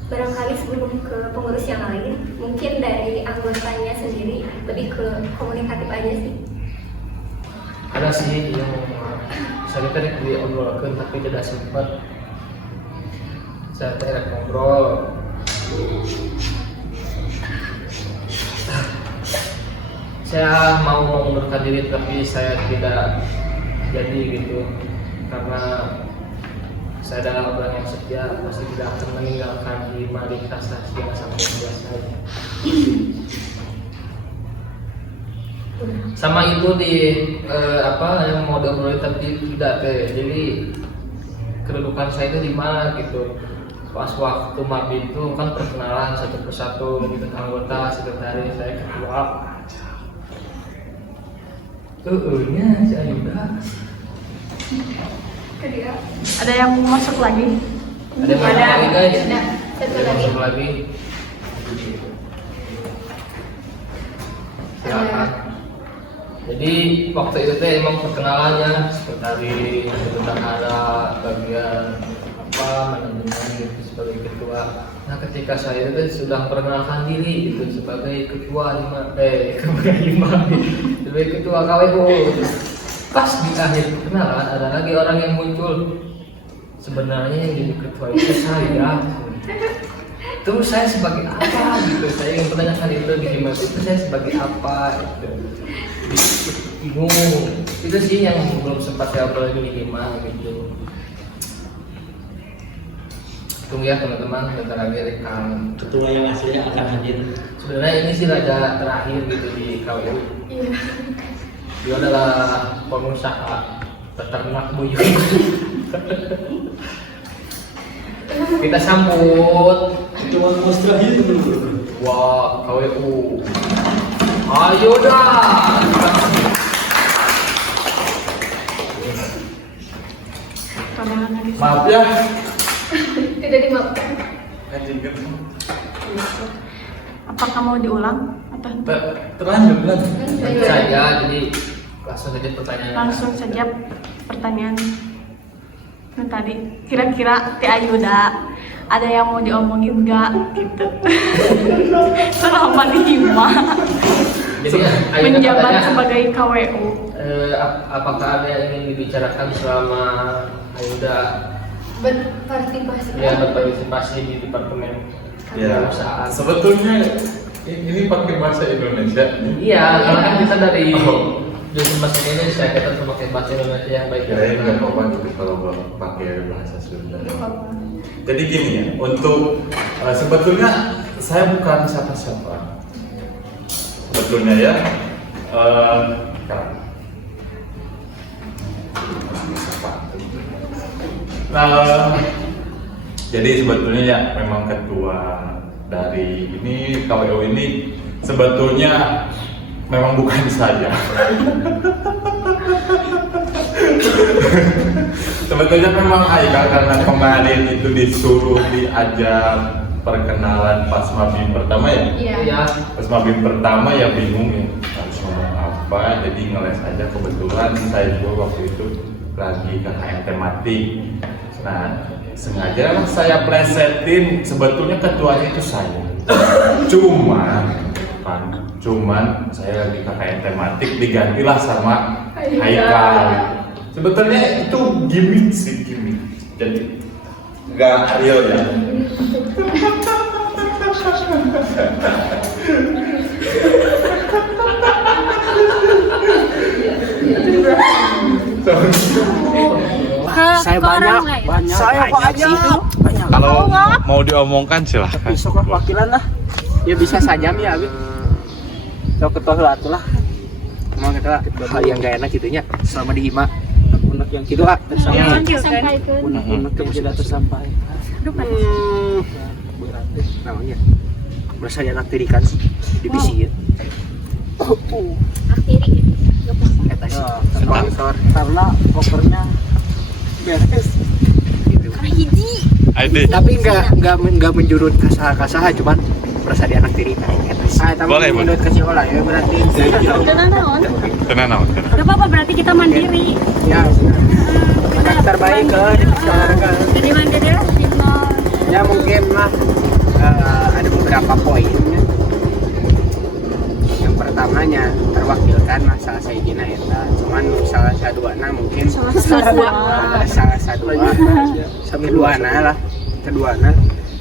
Barangkali sebelum ke pengurus yang lain, mungkin dari anggotanya sendiri lebih ke komunikatif aja sih. ada sih yang saya tadi diobrolkan tapi tidak sempat. Saya tadi ngobrol. Saya mau mengundurkan diri tapi saya tidak jadi gitu, karena saya adalah orang yang setia, pasti tidak akan meninggalkan Hima Adik Sastra sampai biasa. Sama itu di yang mau diobrolin tapi tidak teh. Jadi kedudukan saya itu di mana gitu. Pas waktu mabit itu kan perkenalan satu persatu gitu, anggota, sekretaris, saya ketua. Nya si Ayuda. Ada yang mau masuk lagi? Ada yang masuk lagi guys? Ada. Ada yang masuk lagi. Silakan. Jadi waktu itu teh emang perkenalannya sekretaris, bendahara, bagian manajemen gitu sebagai ketua. Nah ketika saya itu sudah perkenalkan diri gitu sebagai ketua sebagai ketua KWU. Pas di akhir perkenalan ada lagi orang yang muncul, sebenarnya yang jadi ketua itu saya. Terus saya sebagai apa gitu, saya ingin menanyakan itu di Hima itu saya sebagai apa gitu. Bingung. Itu sih yang belum sempat saya obrolin di Hima gitu. Tunggu ya teman-teman, bentar lagi rekam. Ketua yang aslinya akan hadir. Sebenarnya ini sih raja terakhir gitu di KWU. Iya. Dia adalah pengusaha peternak buyut. Kita sambut. Cuma terakhir dulu. Wah, KWU. Ayo dah. Maaf ya. Tidak dimaafkan. Apakah mau diulang? Atau Terlanjut kan? Saja, jadi langsung saja pertanyaan. langsung saja pertanyaan yang tadi? Kira-kira Ti Ayuda ada yang mau diomongin nggak gitu? Selama di Hima Jadi Ayuda menjabat katanya, sebagai KWU. apakah ada yang ingin dibicarakan selama Ayuda berpartisipasi di departemen Ya, perusahaan? sebetulnya ini pakai bahasa Indonesia. Iya, karena kan kita dari jurusan bahasa Indonesia, kita harus pakai bahasa Indonesia yang baik. Ya, nggak apa-apa gitu kalau pakai bahasa Sunda. Jadi gini ya, untuk sebetulnya saya bukan siapa-siapa. Sebetulnya ya, jadi sebetulnya ya memang ketua dari ini KWU ini sebetulnya memang bukan saya. Sebetulnya memang Aika karena kemarin itu disuruh diajak perkenalan pas mabim pertama ya. Iya. Pas mabim pertama ya bingung ya harus ngomong apa, jadi ngeles aja. Kebetulan saya juga waktu itu lagi KKN tematik. Nah sengaja saya plesetin, sebetulnya ketuanya itu saya. Cuman saya lagi KKN tematik digantilah sama Haikal. Sebetulnya itu gimmick sih, gimmick. Jadi nggak real ya. Saya banyak. Kalau mau diomongkan silahkan. Besok lah wakilan lah. Ya bisa saja mi abi. So ketua lah. Mau kita hal yang gak enak gitunya selama di Hima. Unek yang gitu ah tersampaikan. Unek yang tidak tersampaikan. Namanya merasa anak tirikan divisi ya. Aktiri. Sponsor karena covernya beres. Tapi nggak menjurut kasah cuman merasa di anak tiri. Boleh, menurut ke sekolah ya berarti. Tenang. Gak apa-apa, berarti kita mandiri. Ya. Terbaik ke olahraga. Jadi mandiri lah. Ya mungkin lah ada beberapa poin. Yang pertamanya terwakilkan masalah saya gina eta. Cuman salah saduana mungkin keduana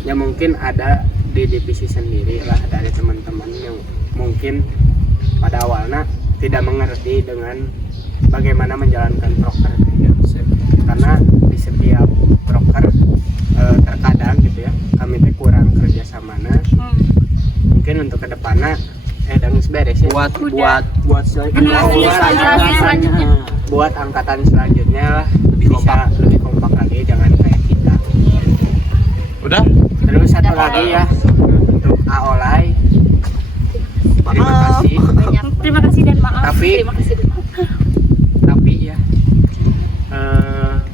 ya mungkin ada di divisi sendiri lah dari teman-teman yang mungkin pada awalnya tidak mengerti dengan bagaimana menjalankan proker karena di setiap proker terkadang gitu ya kami teh kurang kerjasamana mungkin untuk kedepannya dan beres ya buat angkatan selanjutnya lah bisa lebih kompak lagi jangan kayak kita. Udah? Terus satu lagi ya untuk Aolai. Terima kasih dan maaf. Tapi ya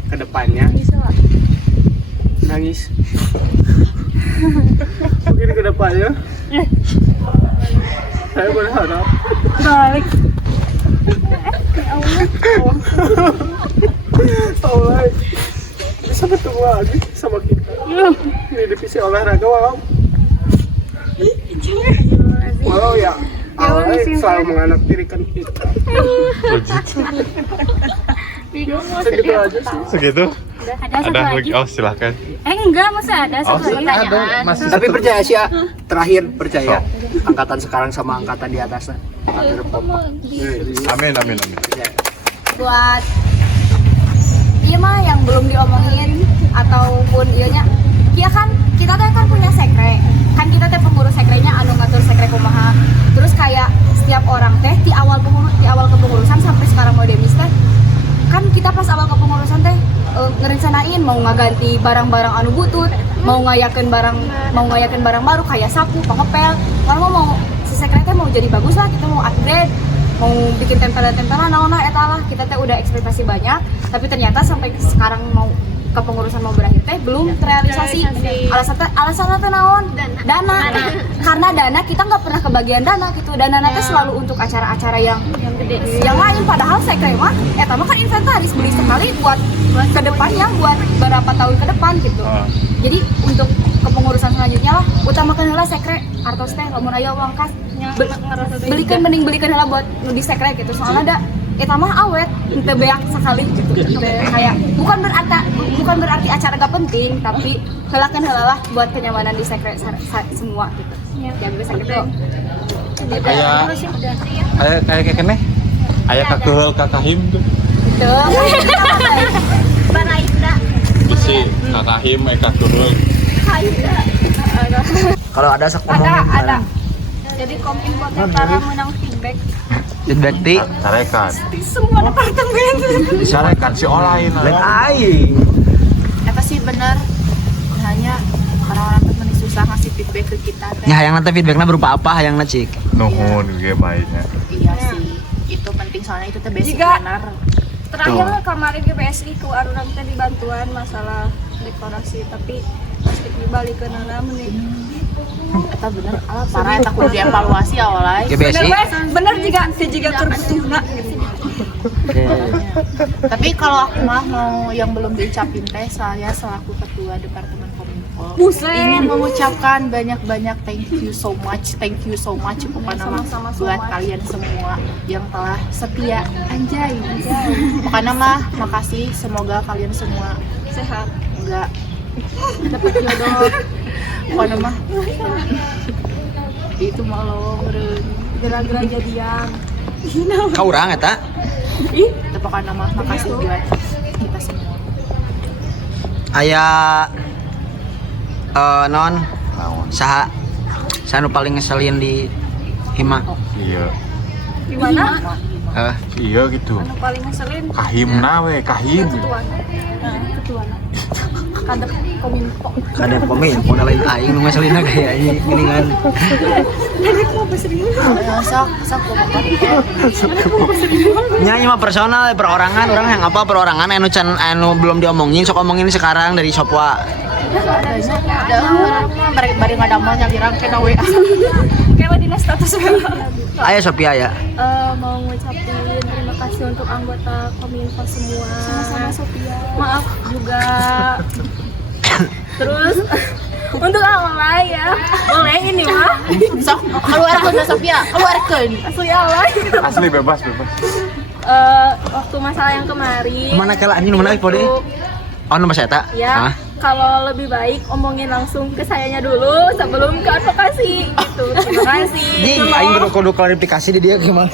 kedepannya nangis. Mungkin kedepannya saya berharap balik. Aolai bisa bertemu lagi sama kita di divisi olahraga walau ya Aolai selalu menganaktirikan kita. Segitu aja sih. Segitu? Ada lagi? Oh silahkan. Enggak, masa ada satu pertanyaan. Tapi percaya sih ya, terakhir percaya angkatan sekarang sama angkatan di atasnya. Amin. Buat iya mah yang belum diomongin ataupun ianya iya kan kita tuh kan punya sekre kan kita teh pengurus sekrenya anu ngatur sekre kumaha terus kayak setiap orang teh di awal kepengurusan sampai sekarang mau demis teh kan kita pas awal kepengurusan teh ngerencanain mau ngaganti barang-barang anu butut mau ngayakeun barang baru kayak sapu pengepel kalau mau si sekre teh mau jadi bagus lah kita mau upgrade mau bikin tempelan-tempelan naon eta lah kita teh udah ekspektasi banyak tapi ternyata sampai sekarang mau kepengurusan mau berakhir teh belum terrealisasi. Alasannya teh naon? Dana. Karena dana kita nggak pernah kebagian dana gitu. Dana teh selalu untuk acara-acara yang gede. Yang lain padahal sekre mah eta mah kan inventaris beli sekali buat kedepannya buat beberapa tahun ke depan gitu. Jadi untuk kepengurusan selanjutnya lah utamakan heula sekre artos teh lamun aya uang kas mending belikan heula buat di sekre gitu. Soalnya ada eta mah awet teu beak sekali gitu. Kayak bukan berarti acara gak penting tapi heulakeun heula lah buat kenyamanan di sekre semua gitu. Ya bisa gitu. Kayak kene. Aya kakeul kakahim tuh. Tuh. Baraida. Besi kakahim kakeul. Kalau ada sok ngomong ada. Jadi komin buat para menang feedback. Feedback ti sarekan. Semua departemen. Disarekan si olain. Lain aing. Apa sih benar hanya orang-orang temen susah ngasih feedback ke kita teh. Ya hayang nanti feedbacknya berupa apa hayang cik? Nuhun ge baiknya. Iya sih. Itu penting soalnya itu teh basic Jika- benar. Terakhir kemarin GPSI ku arunan teh dibantuan masalah dekorasi tapi pasti dibalikeun mending. Eta bener parah eta kudu dievaluasi awalnya. GPSI. Bener juga kebutuhna gitu. Tapi kalau aku mah mau yang belum diucapin teh saya selaku ketua Ketua Departemen Kominfo ingin mengucapkan banyak-banyak thank you so much pokoknya buat kalian semua yang telah setia anjay. Pokoknya mah makasih, semoga kalian semua sehat, enggak dapat jodoh. Pokoknya mah itu malu gara-gara jadian. Kau orang eta? Pokoknya mah makasih buat kita semua. Aya non saha nu paling ngeselin di Hima? Iya. Gimana? Iya gitu. Anu paling ngeselin Kahimna we, kahim. ketua kader Kominfo. Kadang Kominfo lain aing nu ngeselin kayaknya geuningan. Nyanyi mah personal, perorangan, orang yang apa perorangan anu belum diomongin, sok omongin sekarang dari Sopwa. Bari ngadamel nyalirang kena WA. Kayak di status Ayo Sophia ya. Mau ngucapin terima kasih untuk anggota Kominfo semua. Sama-sama Sophia. Maaf juga. Terus untuk awal ya, boleh ini mah. Sok keluarkan Sophia, keluarkan. Asli awal. Asli bebas. Waktu masalah yang kemarin. Mana kala anjing mana pode? Oh, nomor saya tak? Ya, kalau lebih baik omongin langsung ke sayanya dulu sebelum ke advokasi gitu. Terima kasih. Jadi aing kudu klarifikasi di dia gimana?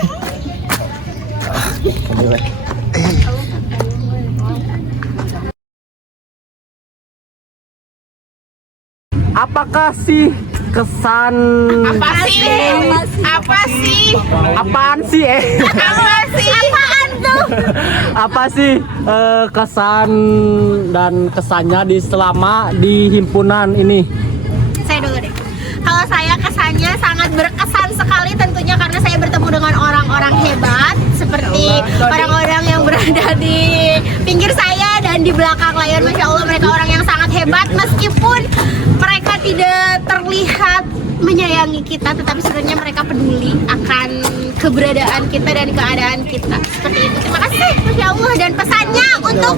Apakah sih kesan Apaan sih? Apaan sih Apaan tuh? apa sih kesan dan kesannya selama di himpunan ini? Saya dulu deh. Kalau saya kesannya sangat berkesan sekali tentunya karena saya bertemu dengan orang-orang hebat seperti orang-orang yang berada di pinggir saya dan di belakang layar. Masya Allah, mereka orang yang sangat hebat meskipun mereka tidak terlihat menyayangi kita, tetapi sebenarnya mereka peduli akan keberadaan kita dan keadaan kita. Seperti itu. Terima kasih, Masya Allah. Dan pesannya untuk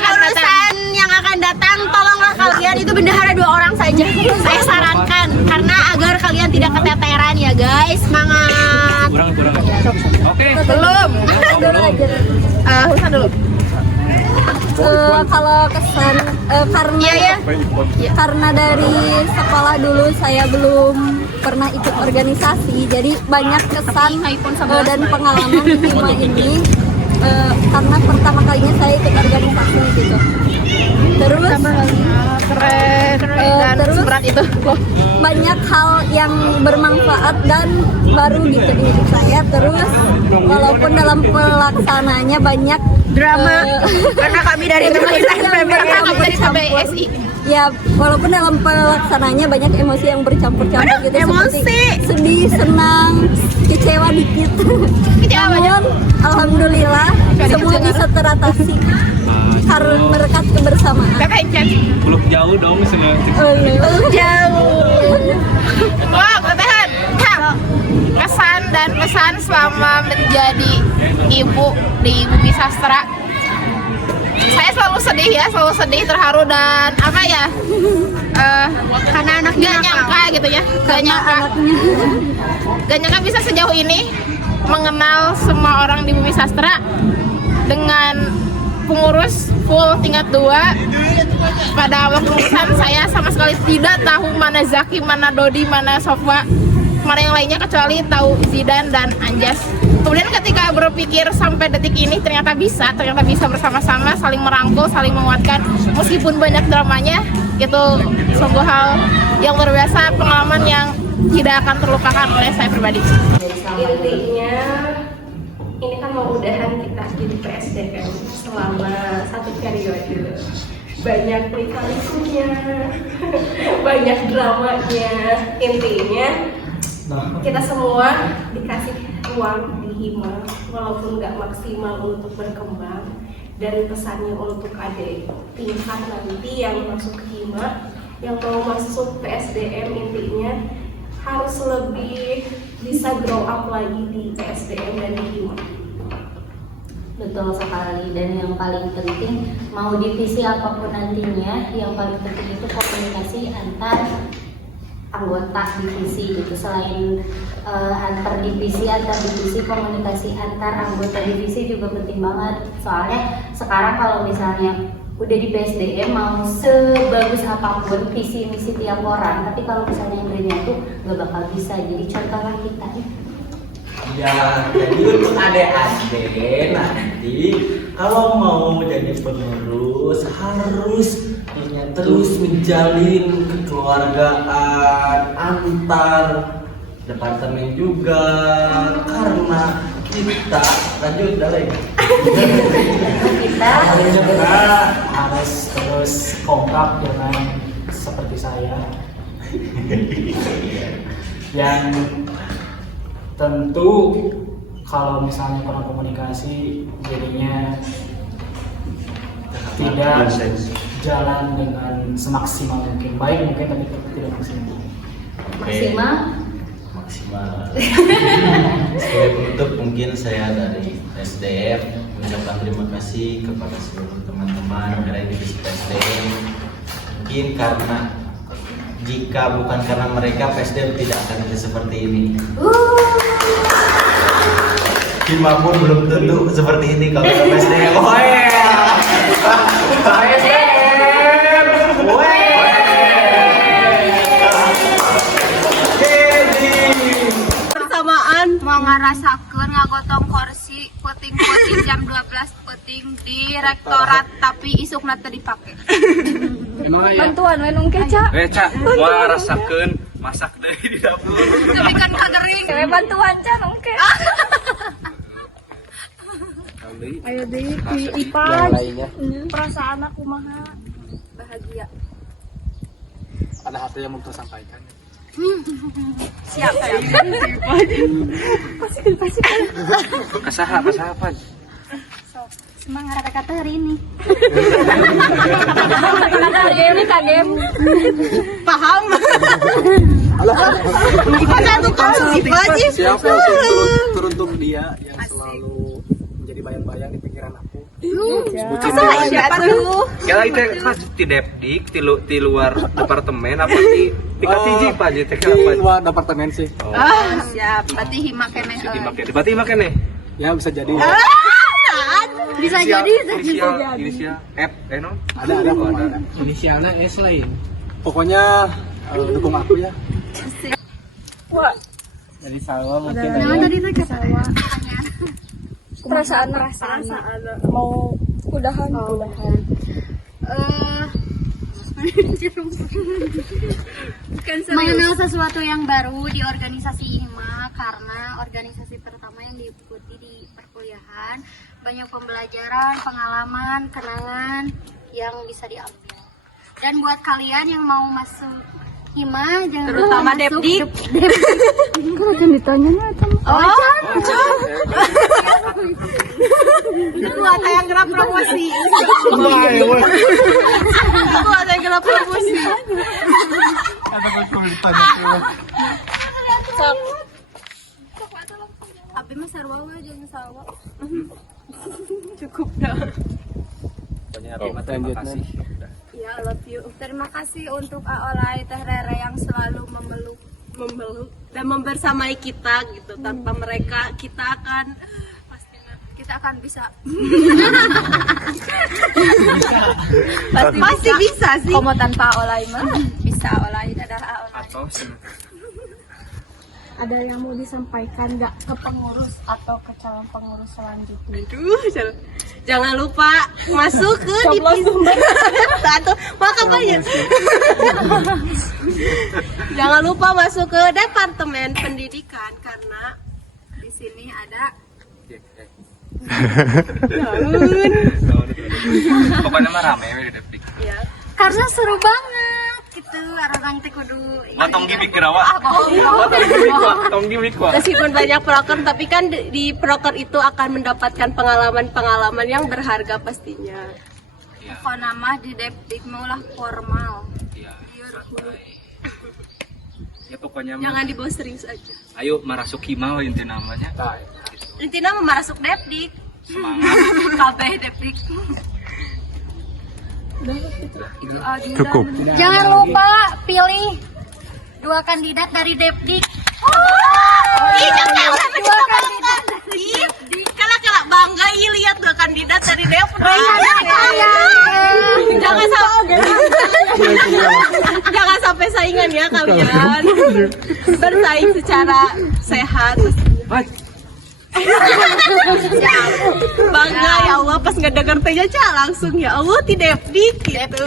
lulusan yang akan datang, tolonglah kalian itu bendahara 2 orang saja. Saya sarankan karena agar kalian tidak keteteran ya guys. Semangat. Oke. Belum. Husan dulu. Kalau kesan karena dari sekolah dulu saya belum pernah ikut organisasi, jadi banyak kesan dan pengalaman di Hima ini karena pertama kalinya saya ikut organisasi gitu. Terus terus berat itu banyak hal yang bermanfaat dan baru gitu di hidup saya. Terus walaupun dalam pelaksananya banyak drama karena kami dari BSI. Ya, walaupun dalam pelaksananya banyak emosi yang bercampur-campur gitu, seperti sedih, senang, kecewa dikit. Namun alhamdulillah semua bisa teratasi karena merekat kebersamaan. Peluk jauh dong jauh. Wah, ketehan. Kesan dan pesan selama menjadi ibu di Bumi Sastra. Saya selalu sedih, terharu dan apa ya? Karena anaknya gak nyangka gitu ya, gak nyangka bisa sejauh ini mengenal semua orang di Bumi Sastra dengan pengurus full tingkat 2. Pada awal kelulusan saya sama sekali tidak tahu mana Zaki, mana Dodi, mana Sofwa, mana yang lainnya kecuali tahu Zidan dan Anjas. Kemudian ketika berpikir sampai detik ini ternyata bisa bersama-sama saling merangkul, saling menguatkan meskipun banyak dramanya. Itu sungguh hal yang luar biasa, pengalaman yang tidak akan terlupakan oleh saya pribadi. Intinya ini kan mau udahan kita jadi PSDM selama 1 periode. Banyak lika-likunya, banyak dramanya. Intinya kita semua dikasih ruang di Hima walaupun nggak maksimal untuk berkembang, dan pesannya untuk adik tingkat nanti yang masuk ke Hima, yang mau masuk PSDM, intinya harus lebih bisa grow up lagi di PSDM dan di Hima. Betul sekali, dan yang paling penting mau divisi apapun nantinya, yang paling penting itu komunikasi antar anggota divisi gitu. Selain antar divisi, komunikasi antar anggota divisi juga penting banget. Soalnya sekarang kalau misalnya udah di PSDM mau sebagus apapun visi misi tiap orang, tapi kalau misalnya yang nyatu nggak bakal bisa. Jadi contohnya kita Ya, jadi untuk adik-adik nanti kalau mau jadi penerus harus terus menjalin kekeluargaan antar departemen juga, karena kita lanjut dari kita harus terus kompak dengan seperti saya yang tentu kalau misalnya kurang komunikasi jadinya tidak jalan dengan semaksimal mungkin. Baik mungkin tapi tidak maksimal. maksimal. Sebagai penutup mungkin saya dari SDF mengucapkan terima kasih kepada seluruh teman-teman dari divisi PSDM. Mungkin karena jika bukan karena mereka, PSDM tidak akan jadi seperti ini. Hima pun belum tentu seperti ini kalau ada PSDM. Bersamaan mau ngarasakeun ngagotong kursi puting-puting jam 12 puting di rektorat tapi isukna teu dipake. Bantuan we nungke Ca. Ca, mau rasakeun masak deui di dapur. Tapi kan kagering. We bantuan Ca nungke. Ayo deui ti Ipan. Perasaan aku kumaha? Bahagia. Ada hati yang mau tersampaikan. Siap. Pasti. Kasaha Pan? semangat kata hari ini. Kagem. Paham. Siapa teruntuk dia yang selalu menjadi bayang-bayang di pikiran aku. Siapa tuh? Kira itu di Depdik, di luar departemen apa di tingkat siji Pak di luar departemen sih. Siap. Berarti hima kene. Berarti hima kene. Ya bisa jadi. Bisa jadi. Inisial F, non? Ada. Inisialnya S lain. Pokoknya dukung aku ya. Wah. Jadi Salwa mungkin. Nah, tadi teh Salwa. Perasaan mau udahan. Mengenal sesuatu yang baru di organisasi IHIMA, karena organisasi pertama yang diikuti di perkuliahan, banyak pembelajaran, pengalaman, kenangan yang bisa diambil. Dan buat kalian yang mau masuk IHIMA, jangan terutama lupa masuk Depdik. Kan akan ditanyanya sama Itu ada yang gerak promosi. Itu ada yang gerak promosi. Abi mah sarwa jeung sarwa. Cukup dah. Terima kasih. Ya, love you. Terima kasih untuk Aolai Teh Rere yang selalu memeluk dan membersamai kita gitu. Tanpa mereka kita akan bisa. Pasti bisa sih. Komo tanpa Aolai mah Bisa Aolai adalah Aolai. Atau Ada yang mau disampaikan nggak ke pengurus atau ke calon pengurus selanjutnya? Aduh, jangan lupa masuk ke divisi. Satu, maka banyak. Jangan lupa masuk ke departemen pendidikan karena di sini ada. pokoknya mah rame di Depdik. Ya. Karena seru banget gitu, orang teh kudu Tong gimmick gerawa. Tong gimmick wa. Meskipun banyak proker, tapi kan di proker itu akan mendapatkan pengalaman-pengalaman yang berharga pastinya. kok nama di Depdik maulah formal. Ya pokoknya Jangan dibawa serius aja. ayo marasuk hima inti namanya. Intinya mau masuk Depdik. Kabeh Depdik. Cukup. Jangan lupa pilih 2 kandidat dari Depdik. Dua kandidat dari Depdik. Kala bangga lihat 2 kandidat dari Depdik. Jangan sampai saingan ya kalian. Bersaing secara sehat. Bangga ya Allah pas ngedenger tanya langsung ya Allah di Depdik gitu.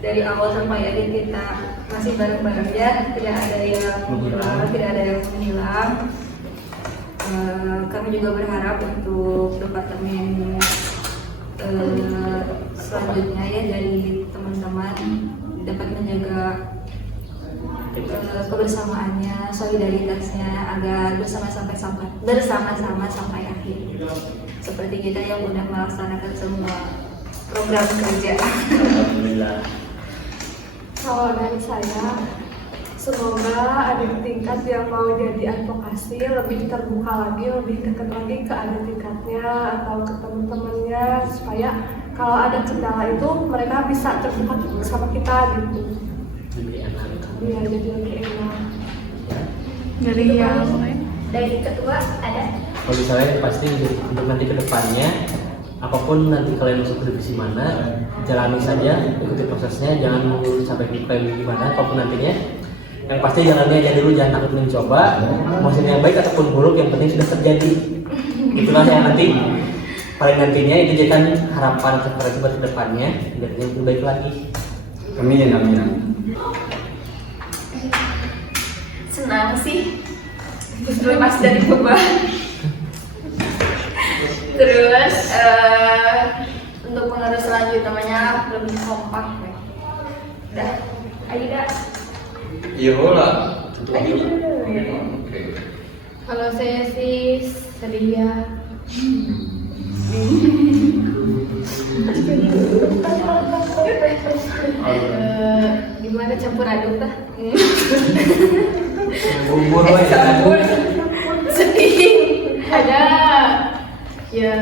Dari awal sampai akhir kita masih bareng-bareng ya, tidak ada yang hilang, tidak ada yang menghilang. Kami juga berharap untuk departemen selanjutnya ya dari teman-teman dapat menjaga kebersamaannya, solidaritasnya agar bersama-sama sampai akhir. Seperti kita yang sudah melaksanakan semua program kerja. Alhamdulillah. Kalau dari saya, semoga adik tingkat yang mau jadi advokasi lebih terbuka lagi, lebih dekat lagi ke adik tingkatnya atau ke teman-temannya, supaya kalau ada kendala itu mereka bisa terbuka sama kita gitu. Iya, jadi lebih enak. Dari yang lain? Dari ketua ada? Kalau saya pasti untuk nanti ke depannya, apapun nanti kalian masuk ke divisi mana, jalani saja, ikuti prosesnya, jangan menunggu sampai klaim gimana, apapun nantinya. Yang pasti jalannya aja dulu, jangan takut mencoba, maksudnya yang baik ataupun buruk, yang penting sudah terjadi. Itulah yang nanti, paling nantinya itu jadikan harapan referensi buat ke depannya, jadi yang lebih baik lagi. Amin, amin. Senang sih, lepas dari beban. Terus untuk pengurus selanjutnya lebih kompak ya. Udah, Aida. Iya lah. Kalau saya sih sedih ya. Gimana campur aduk dah? Bubur Sedih. Ada. Ya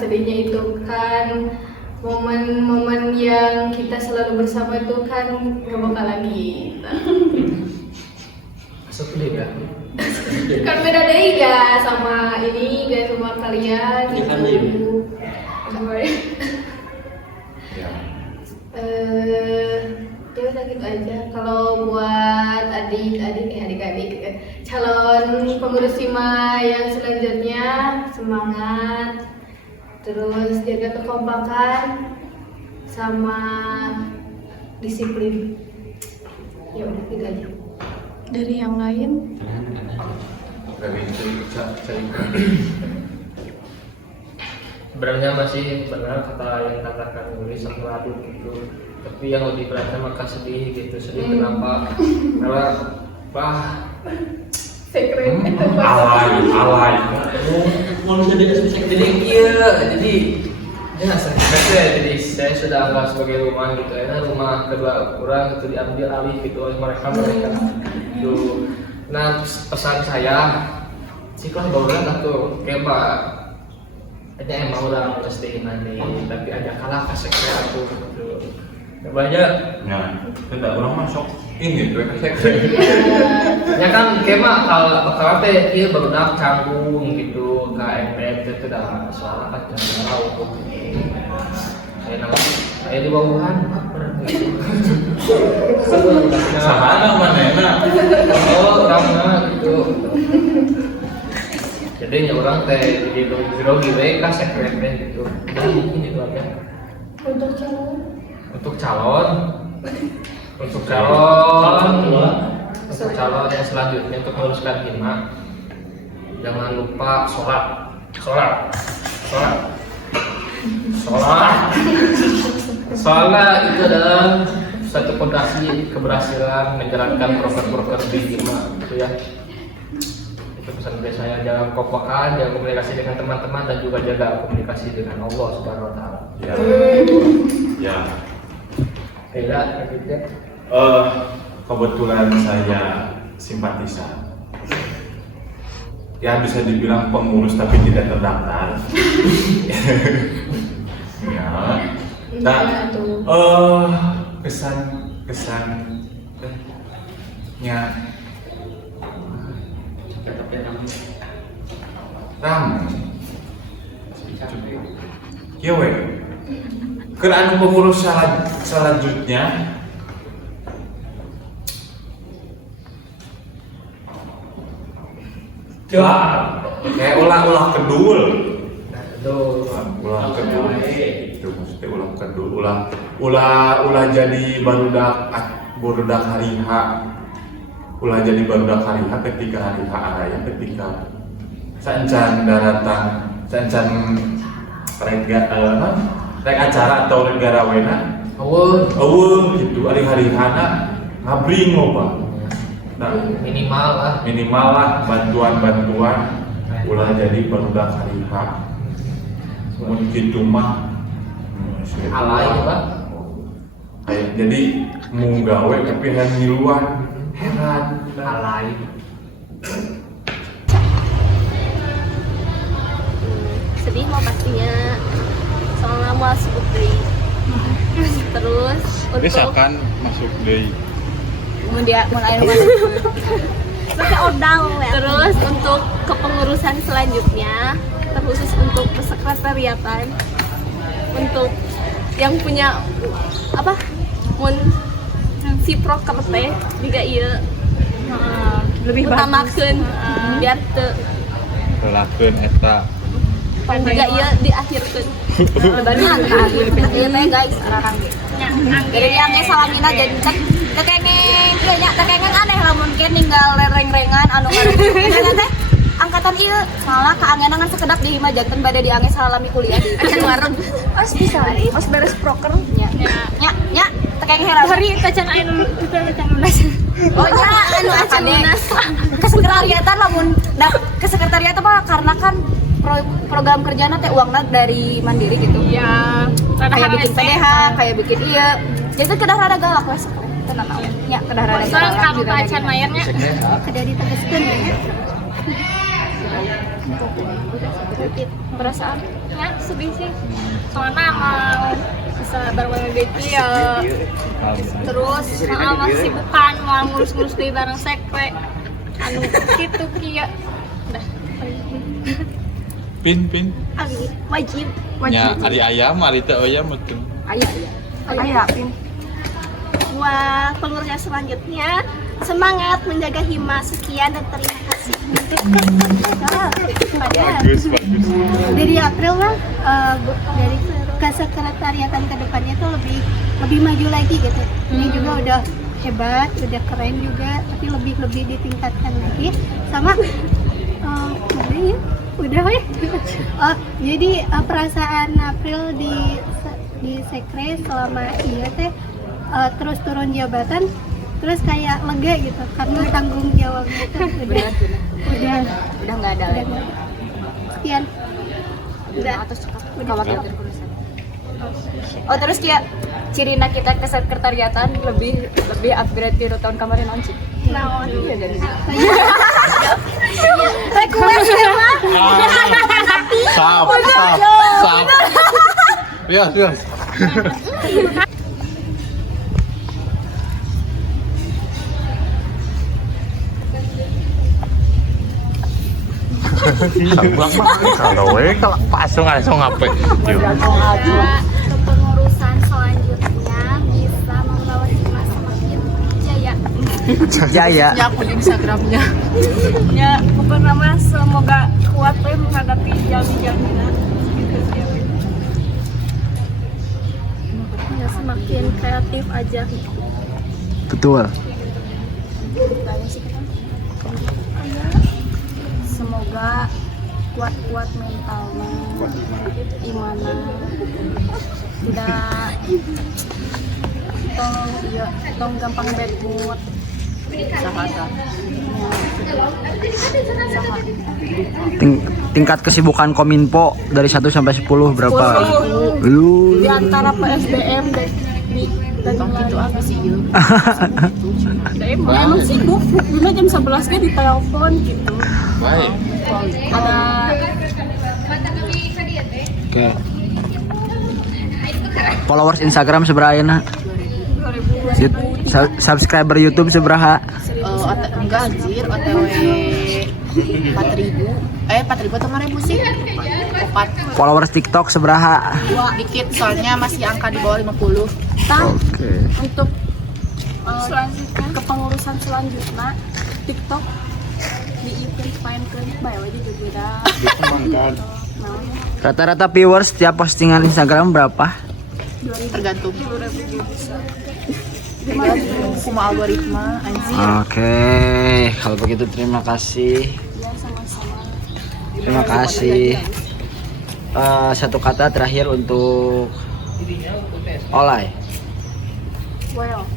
sedihnya itu kan momen-momen yang kita selalu bersama itu kan gak bakal lagi. Masuk deh kan? Kan beda deh ga sama ini, ga sama kalian gitu. Ya udah gitu aja. Kalau buat adik-adik calon pengurus SIMA yang selanjutnya, semangat, terus jaga kekompakan sama disiplin. Ya udah gitu aja. Dari yang lain? Sebenarnya masih benar kata yang katakan nulis sama aduk gitu, tapi yang lebih beratnya maka sedih gitu. Sedih kenapa? Karena alay mau jadi jadi ya jadi saya sudah anggap sebagai rumah gitu ya, rumah kedua orang itu diambil alih gitu oleh mereka gitu. Nah pesan saya siklah bauran atau kayak pak ada yang mau orang pasti nanti, tapi ada kalah kaseknya aku gitu. Banyak. Ya, tidak orang masuk ini tuh kaseknya. Ya kan kema kalau teh ieu barudak canggung gitu KMP itu dah soal kan jangan tahu saya nama saya di bawuhan Sama mana enak. oh ramah gitu. Jadi nya orang teh di grogi we ka sekret gitu. Jadi mungkin itu aja. Untuk calon yang selanjutnya untuk meneruskan hima, jangan lupa sholat. Sholat itu adalah satu fondasi keberhasilan menjalankan proker-proker di hima, gitu ya. Itu pesan dari saya, jaga kompakan, jaga komunikasi dengan teman-teman dan juga jaga komunikasi dengan Allah Subhanahu Wa Taala. Ya. Tidak, tidak. Kebetulan saya simpatisan. ya bisa dibilang pengurus tapi tidak terdaftar. Ya. Nah, kesannya ramai. Ya weh, kerana pengurus selanjutnya kayak ulah kedul. Ulah kedul. Itu maksudnya ulah kedul. Ulah jadi barudak hari H. Ulah jadi barudak hari H ketika hari H raya, ketika sancan daratan, sancan rek acara atau rek garawena. Eueuh gitu hari-hari hana ngabring loba. Nah, minimal lah bantuan ulah jadi barudak hari H. Mun kitu mah alay Pak. Jadi mau gawe tapi hanya ngiluan. Heran alay. Sedih mau pastinya, soalnya mau sibuk deh. Terus untuk misalkan masuk deh mau air terus untuk kepengurusan selanjutnya, terkhusus untuk kesekretariatan, untuk yang punya apa si proker teh juga iya lebih utamakeun biar telakeun eta juga iya diakhirkeun lebarnya akhir ieu teh guys arang jadi yang salamina jadi kekengen ieu nya kekengen aneh lamun ke ninggal lereng-rengan anu ngarengan teh angkatan ieu malah kaangenan sekedap di hima janten bade diange salami kuliah di warung harus bisa harus beres proker nya tekeng heran hari tacan anu tacan lunas oh nya anu acan lunas kesekretariatan lamun kesekretariatan mah karena kan program kerjanya teh uangnya dari mandiri gitu ya kayak bikin PDH kayak bikin iya jadi kedah rada galak wes tenang ya kedah rada galak kalau pacan mayarnya kedah ditegaskeun ya perasaan ya sedih sih soalnya mau bisa bareng-bareng ya terus masih bukan mau ngurus-ngurus di bareng sekre anu gitu kieu udah pin wajib ya ari ayam ari teu ayam betul ayah pin wah pengurusnya selanjutnya semangat menjaga hima sekian dan terima kasih bagus dari April lah dari kesekretariatan kedepannya tuh lebih maju lagi gitu ini juga udah hebat udah keren juga tapi lebih ditingkatkan lagi sama udah ya jadi perasaan April di sekre selama iya teh terus turun jabatan terus kayak lega gitu karena tanggung jawabnya tuh udah nggak ada lagi sekian udah oh terus kayak cirina kita ke sekretariatan lebih upgrade dari tahun kemarin onci nah iya dari request Sap. Yes. Kalau langsung apa? Kepengurusan selanjutnya bisa membawa Hima semakin jaya. Ya aku di Instagramnya. Ya, pokoknya semoga kuat menghadapi jaminan. Ya, semakin kreatif aja. Betul. Semoga kuat mentalnya, imannya, tidak tong gampang bad mood. Tingkat kesibukan Kominfo dari 1 sampai 10 berapa? Di antara PSDM dan gitu apa sih yuk? Emang sibuk, jam 11 kan ditelepon gitu. Baik. Ada Oke. Followers Instagram seberapa ayeuna? Subscriber YouTube seberapa? enggak anjir, OTW 4.000. 4.000 atau 5.000 sih? 4. Followers TikTok seberapa? Dikit soalnya masih angka di bawah 50. Oke. Untuk kepengurusan selanjutnya TikTok diimplementkan bae juga beda. Dikembangkan. Rata-rata viewers setiap postingan Instagram berapa? Tergantung sama algoritma anjir. Oke, kalau begitu terima kasih. Terima kasih. Satu kata terakhir untuk Olay. Well.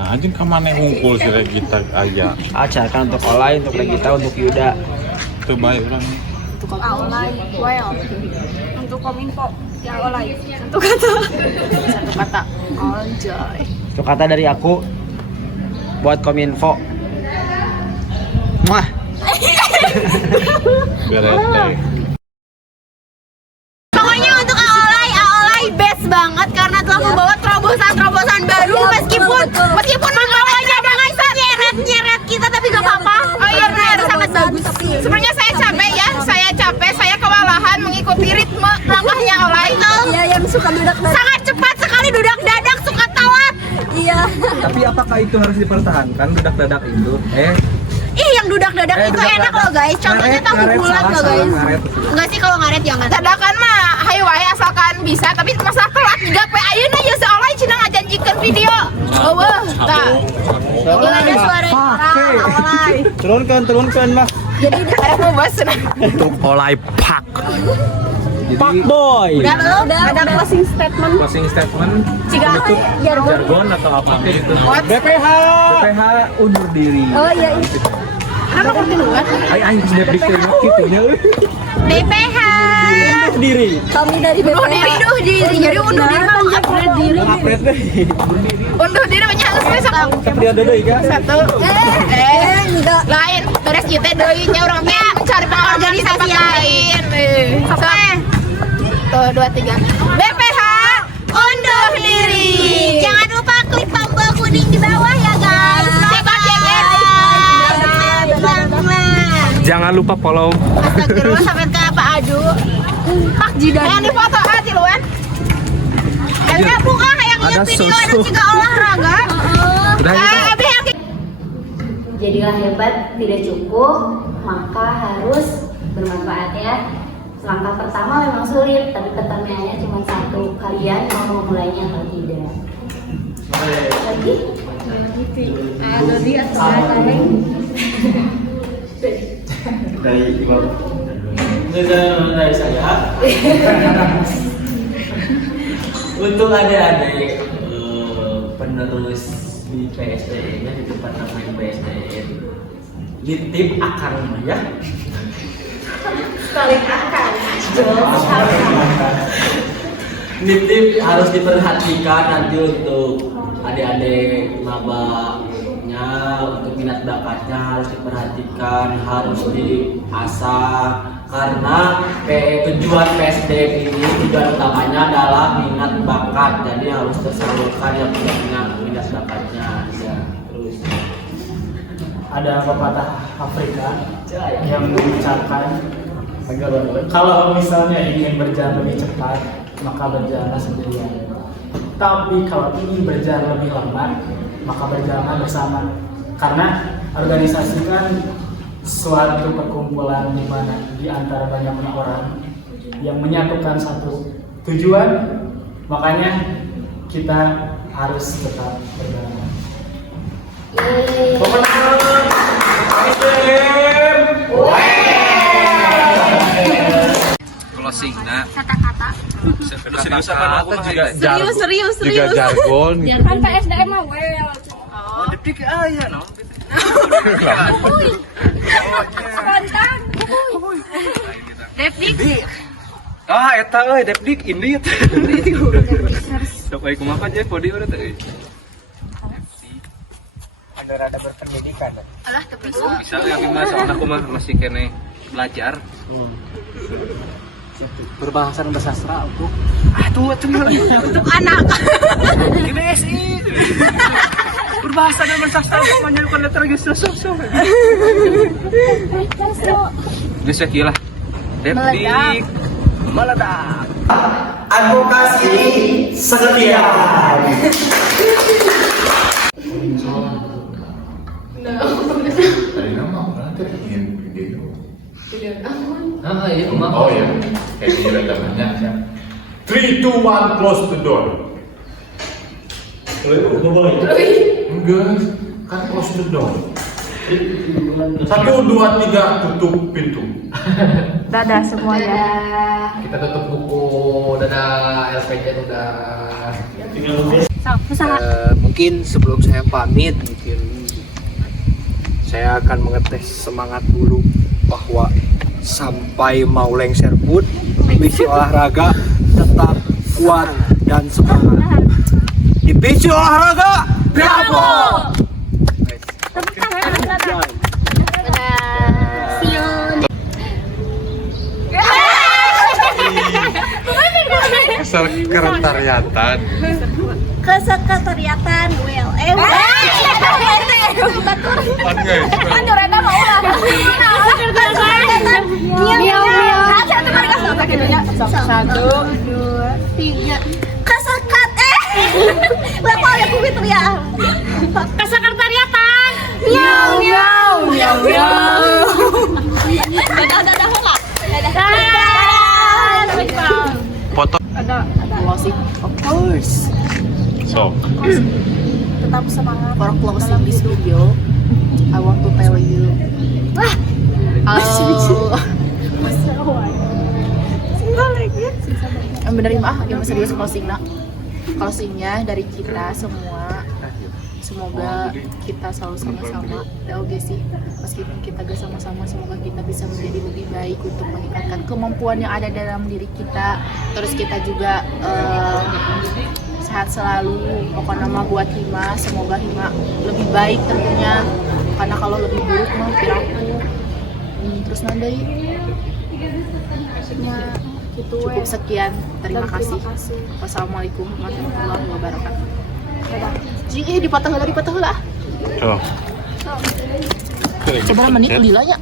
Nah, anjing kemana ngumpul si Regita aja? Acarkan untuk Olay, untuk Regita, untuk Yuda. Itu baik orang. Untuk Olay, well. Untuk Kominfo, ya Olay. Satu kata. Satu kata. Anjay. Satu kata dari aku buat Kominfo. Muah. Pokoknya untuk Aolay best banget karena telah membawa terobosan baru meskipun membawanya dengan nyeret kita tapi gak apa-apa. Oh iya benar, sangat bagus. Sebenarnya saya capek, saya kewalahan mengikuti ritme langkahnya Aolay. Iya, yang suka dudak-dadak. Sangat cepat sekali dudak-dadak, suka tawat. Iya. Tapi apakah itu harus dipertahankan dudak-dadak itu? Ih, yang dudak-dadak itu enak loh guys. Contohnya tahu bulat loh guys. Enggak sih kalau ngaret jangan. Dadakan mah hayu wae asalkan bisa, tapi masalah telat juga pe ayeuna ya seolah cenah ngajanjikeun video. Eueuh, tah. Jadi ada suara Olay. Turunkan Mas. Jadi ada mau bos cenah. Untuk Olay Pak. Pak Boy. Udah ada closing statement. Closing statement. Ciga Jargon atau apa gitu. BPH undur diri. Oh iya. Kenapa kok duluan? Aing sudah dikit gitunya. BPH. Undur diri. Kami dari Undur diri. Jadi undur diri mah upgrade diri. Upgrade deh. Undur diri mah nyaho satu. Keprian deui kan? Satu. Enggak. Lain. Beres kita deui nya urang teh mencari organisasi yang lain. Oke. Tuh 2 3. BPH undur diri. Jangan lupa klik tombol kuning di bawah ya guys. Jangan lupa follow. Astagfirullah sampai ke apa adu. Pak Jidan. Yang di foto hati luan. Ada buka yang Ada video ada susu. juga olahraga. Udah Jadilah hebat tidak cukup, maka harus bermanfaat ya. Langkah pertama memang sulit, tapi pertanyaannya cuma satu, kalian mau memulainya atau tidak? Lagi? Lagi atau Dari Imam. Dari saya. Untuk adik-adik penerus di PSDN di departemen PSDN di tim akar ya. Sekali akan. Ini tim harus diperhatikan nanti untuk adik-adik mabanya, untuk minat bakatnya harus diperhatikan, harus diasah karena tujuan PSDN ini tujuan utamanya adalah minat bakat, jadi harus tersalurkan yang punya minat bakatnya ya. Terus Ada pepatah Afrika yang mengucapkan kalau misalnya ingin berjalan lebih cepat maka berjalan sendirian, tapi kalau ingin berjalan lebih lambat maka berjalan bersama, karena organisasi kan suatu perkumpulan di mana di antara banyak orang yang menyatukan satu tujuan, makanya kita harus tetap berjalan. Closing nah. Kata-kata. Serius apa juga Serius. Juga jargon. Kan PSDM mah well. Oh, detik aya no. Spontan. Depdik. Eta euy Depdik indit. Sok aya kumaha aja podi urang teh. rada berpendidikan. Alah, tapi Misalnya aku mah soalnya aku mah masih kene belajar. Berbahasa dan bersastra untuk untuk anak. Ini sih. Berbahasa dan bersastra menyuruhkan letter gitu. Geus we kieu lah. Detik Meledak. Advokasi sekian. Tadi nama berarti ingin video. Ah, iya, maaf. Oh ya, kayak gini ada namanya. 3, 2, 1, close the door. Enggak, kan close the door. 1, 2, 3, tutup pintu. Dadah semuanya. Kita tutup buku. Dadah, LPJ udah. Mungkin sebelum saya pamit, mungkin saya akan mengetes semangat dulu bahwa sampai mau lengser pun divisi olahraga tetap kuat dan semangat. Divisi olahraga Bravo! Kesekretariatan. Kesekretariatan WLM. Satu, dua, tiga. Kesekat Bapak ya kuwi teriak. Kesekretariatan. Miau miau miau miau. Dadah hola. Foto. Ada closing, of course. So. Tetap semangat. For closing this video, I want to tell you. Menerima yang serius closingnya dari kita semua. Semoga kita selalu sama-sama. Oke sih, meskipun kita gak sama-sama, semoga kita bisa menjadi lebih baik untuk meningkatkan kemampuan yang ada dalam diri kita. Terus kita juga sehat selalu. Pokoknya nama buat Hima, semoga Hima lebih baik tentunya. Karena kalau lebih buruk mah piraku. Terus nandai. Cukup sekian. Terima kasih. Wassalamualaikum warahmatullahi wabarakatuh. Dipotong lah. Coba. Coba menit lilanya.